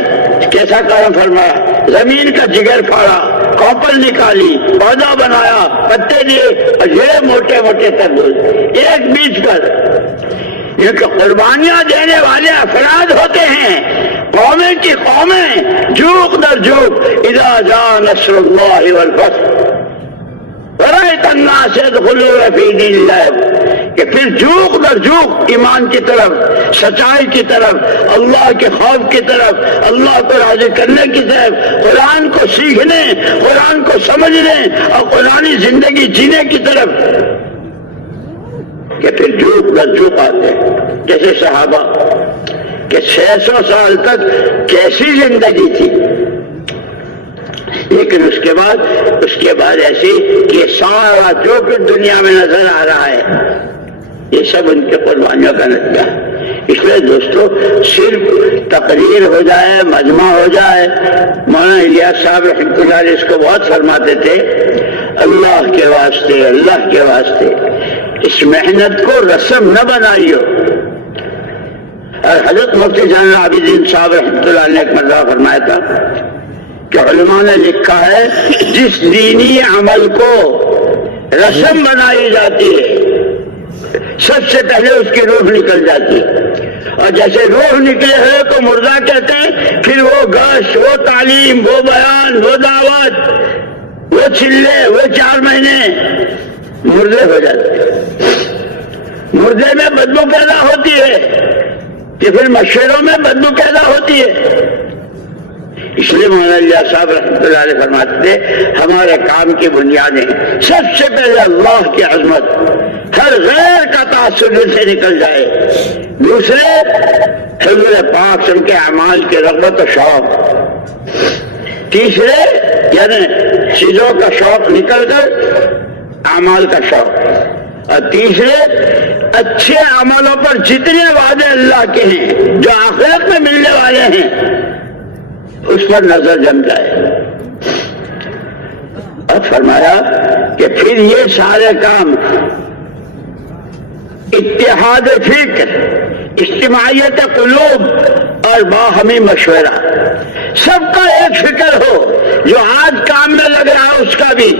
کیسا کام فرمایا؟ زمین کا جگر پھاڑا، کوپل نکالی، پودا بنایا، پتے دیے، اور یہ موٹے موٹے تربوز ایک بیج پر. یہ قربانیاں دینے والے افراد ہوتے ہیں، قومیں کی قومیں جوق در جوق. اذا جاء نصر اللہ والفتح ورأيت الناس يدخلون في دين الله، کہ پھر جوق در جوق ایمان کی طرف، سچائی کی طرف، اللہ کے خوف کی طرف، اللہ کو راضی کرنے کی طرف، قرآن کو سیکھنے، قرآن کو سمجھنے اور قرآنی زندگی جینے کی طرف، کہ پھر جوق در جوق آتے ہیں. جیسے صحابہ کہ 600 سال تک کیسی زندگی تھی، لیکن اس کے بعد ایسی کہ یہ سارا جو کچھ دنیا میں نظر آ رہا ہے یہ سب ان کے قربانیوں کا نتیجہ ہے. اس لیے دوستو، صرف تقریر ہو جائے، مجمع ہو جائے، مولانا الیاس صاحب رحمۃ اللہ علیہ اس کو بہت فرماتے تھے، اللہ کے واسطے، اللہ کے واسطے اس محنت کو رسم نہ بنائیو. اور حضرت مفتی جان العابدین صاحب رحمۃ اللہ علیہ نے ایک مرتبہ فرمایا تھا کہ علماء نے لکھا ہے جس دینی عمل کو رسم بنائی جاتی ہے سب سے پہلے اس کی روح نکل جاتی ہے. اور جیسے روح نکلے ہوئے کو مردہ کہتے ہیں، پھر وہ گش، وہ تعلیم، وہ بیان، وہ دعوت، وہ چلے، وہ 4 مہینے مردے ہو جاتے ہیں. مردے میں بدبو پیدا ہوتی ہے کہ پھر مشوروں میں بدبو پیدا ہوتی ہے. اس لیے مولانا الیاس صاحب رحمۃ اللہ علیہ فرماتے تھے ہمارے کام کی بنیادیں سب سے پہلے اللہ کی عظمت، ہر غیر کا تعصب سے نکل جائے. دوسرے حضور پاک ان کے اعمال کی رغبت و شوق. تیسرے یعنی چیزوں کا شوق نکل کر اعمال کا شوق. اور تیسرے اچھے عملوں پر جتنے وعدے اللہ کے ہیں جو آخرت میں ملنے والے ہیں اس پر نظر جم جائے. اور فرمایا کہ پھر یہ سارے کام اتحاد فکر، اجتماعیت قلوب اور باہمی مشورہ، سب کا ایک فکر ہو. جو آج کام میں لگ رہا اس کا بھی،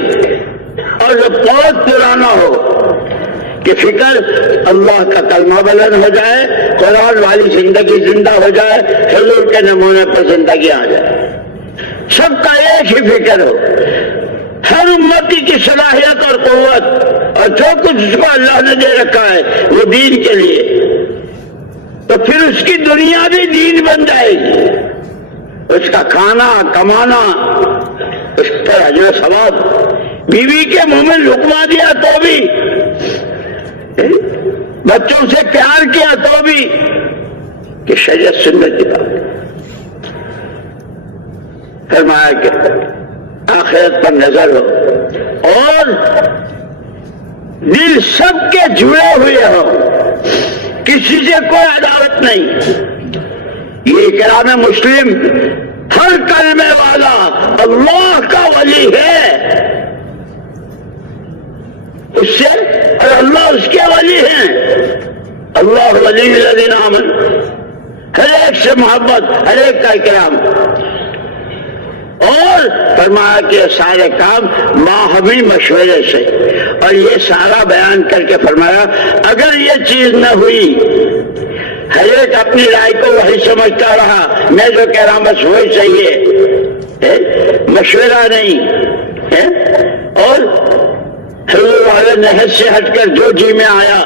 اور جو بہت پرانا ہو کہ فکر اللہ کا کلمہ بلند ہو جائے، قرآن والی زندگی زندہ ہو جائے، حضور کے نمونے پر زندگی آ جائے. سب کا ایک ہی فکر ہو، ہر امتی کی صلاحیت اور قوت اور جو کچھ اس کو اللہ نے دے رکھا ہے وہ دین کے لیے، تو پھر اس کی دنیا بھی دین بن جائے گی. اس کا کھانا کمانا، اس پر اجر و ثواب. بیوی کے منہ میں لقمہ دیا تو بھی، بچوں سے پیار کیا تو بھی، کہ شریعت سنت کی بات. فرمایا کہ آخرت پر نظر ہو اور دل سب کے جڑے ہوئے ہو، کسی سے کوئی عداوت نہیں. یہ کرام مسلم ہر کلمے والا اللہ کا ولی ہے، اس سے اور اللہ اس کے ولی ہیں. اللہ ولی الذین آمنوا ہر ایک سے محبت، ہر ایک کا اکرام، اور فرمایا کہ سارے کام باہمی مشورے سے، اور یہ سارا بیان کر کے فرمایا اگر یہ چیز نہ ہوئی، ہر ایک اپنی رائے کو وہی سمجھتا رہا، میں جو کہہ رہا ہوں بس وہی چاہیے، مشورہ نہیں ہے، اور حضور والے نہج سے ہٹ کر جو جی میں آیا،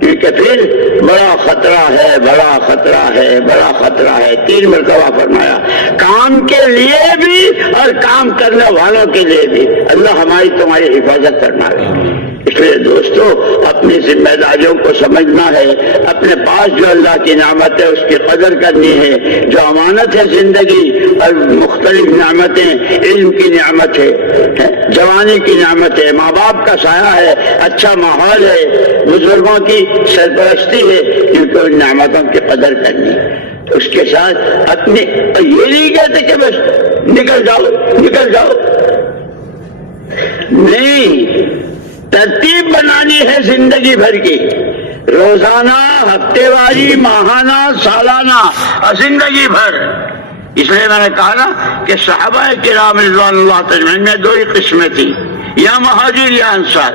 کیونکہ پھر بڑا خطرہ ہے، بڑا خطرہ ہے، بڑا خطرہ ہے، 3 مرتبہ فرمایا، کام کے لیے بھی اور کام کرنے والوں کے لیے بھی اللہ ہماری تمہاری حفاظت کرنا ہے۔ اس لیے دوستو اپنی ذمہ داریوں کو سمجھنا ہے، اپنے پاس جو اللہ کی نعمت ہے اس کی قدر کرنی ہے، جو امانت ہے زندگی اور مختلف نعمتیں، علم کی نعمت ہے، جوانی کی نعمت ہے، ماں باپ کا سایہ ہے، اچھا ماحول ہے، بزرگوں کی سرپرستی ہے، کیونکہ ان نعمتوں کی قدر کرنی ہے۔ اس کے ساتھ اپنی، یہ نہیں کہتے کہ بس نکل جاؤ، نہیں، ترتیب بنانی ہے زندگی بھر کی، روزانہ، ہفتے واری، ماہانہ، سالانہ اور زندگی بھر۔ اس لیے میں نے کہا نا کہ صحابہ کرام رضوان اللہ تجمعین میں 2 ہی قسمیں تھیں، یا مہاجر یا انصار،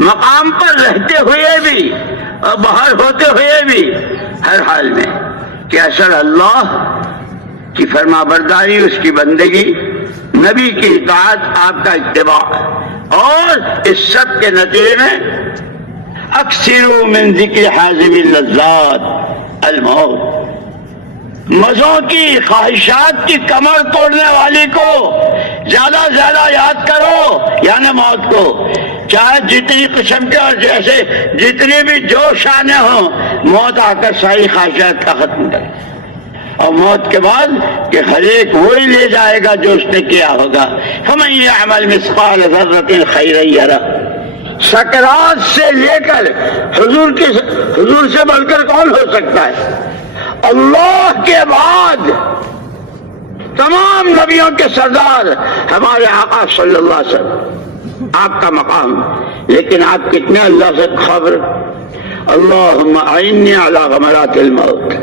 مقام پر رہتے ہوئے بھی اور باہر ہوتے ہوئے بھی، ہر حال میں، کہ اصل اللہ کی فرما برداری، اس کی بندگی، نبی کی اطاعت، آپ کا اتباع، اور اس سب کے نتیجے میں اکثروا من ذکر حازم اللذات الموت، مزوں کی، خواہشات کی کمر توڑنے والی کو زیادہ زیادہ یاد کرو، یعنی موت کو، چاہے جتنی قسم کے اور جیسے جتنی بھی جوش آنے ہوں، موت آ کر ساری خواہشات کا ختم کرے، اور موت کے بعد کہ ہر ایک وہی لے جائے گا جو اس نے کیا ہوگا۔ فَمَن يَعْمَلْ مِثْقَالَ ذَرَّةٍ خَيْرًا يَرَهُ، سکرات سے لے کر حضور سے بڑھ کر کون ہو سکتا ہے؟ اللہ کے بعد تمام نبیوں کے سردار ہمارے آقا صلی اللہ علیہ وسلم، آپ کا مقام، لیکن آپ کتنے اللہ سے خبر؟ اللہم اعنی علی غمرات الموت،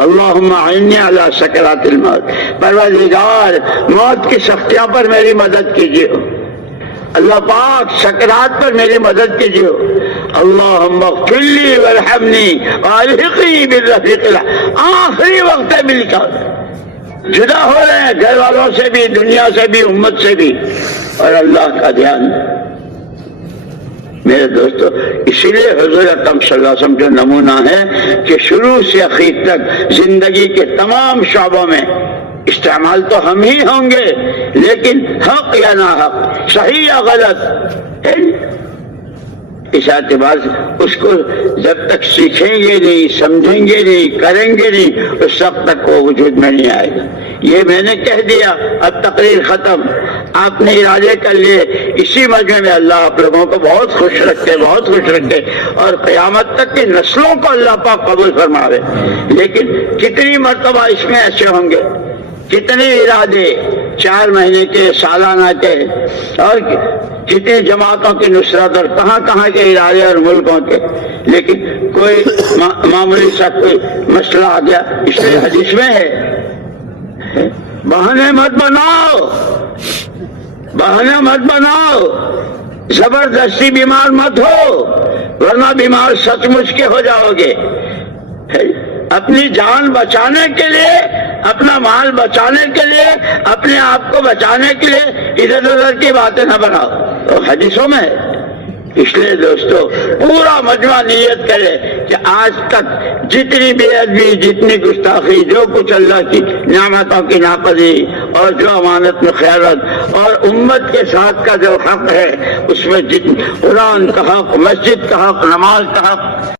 اللہم اعنی علی سکرات الموت، پروردگار موت کی سختیاں پر میری مدد کیجیے، اللہ پاک سکرات پر میری مدد کیجیے، اللہم اغفر لی وارحمنی والحقنی بالرفیق الاعلی۔ آخری وقت ہے مل کر جدا ہو رہے ہیں گھر والوں سے بھی، دنیا سے بھی، امت سے بھی، اور اللہ کا دھیان۔ میرے دوستو اسی لیے حضور اکرم صلی اللہ علیہ وسلم جو نمونہ ہے کہ شروع سے آخر تک زندگی کے تمام شعبوں میں استعمال تو ہم ہی ہوں گے، لیکن حق یا نہ حق، صحیح یا غلط، اس اعتبار سے اس کو جب تک سیکھیں گے نہیں، سمجھیں گے نہیں، کریں گے نہیں، اس وقت تک وہ وجود میں نہیں آئے گا۔ یہ میں نے کہہ دیا، اب تقریر ختم، آپ نے ارادے کر لیے، اسی مجمع میں اللہ آپ لوگوں کو بہت خوش رکھے، بہت خوش رکھے، اور قیامت تک کی نسلوں کو اللہ پاک قبول فرماوے۔ لیکن کتنی مرتبہ اس میں ایسے ہوں گے، کتنے ارادے 4 مہینے کے، سالانہ کے، اور کتنی جماعتوں کی نصرت، اور کہاں کہاں کے ارادے اور ملکوں کے، لیکن کوئی معمولی سا کوئی مسئلہ آ گیا، اس لیے حدیث میں ہے بہانے مت بناؤ، بہانے مت بناؤ، زبردستی بیمار مت ہو، ورنہ بیمار سچ مچ کے ہو جاؤ گے۔ اپنی جان بچانے کے لیے، اپنا مال بچانے کے لیے، اپنے آپ کو بچانے کے لیے ادھر ادھر کی باتیں نہ بناؤ، تو حدیثوں میں ہے۔ اس لیے دوستو پورا مجمع نیت کرے کہ آج تک جتنی بے ادبی، جتنی گستاخی، جو کچھ اللہ کی نعمتوں کی ناپذیری اور جو امانت میں خیانت اور امت کے ساتھ کا جو حق ہے، اس میں جتنی قرآن کا حق، مسجد کا حق، نماز کا حق،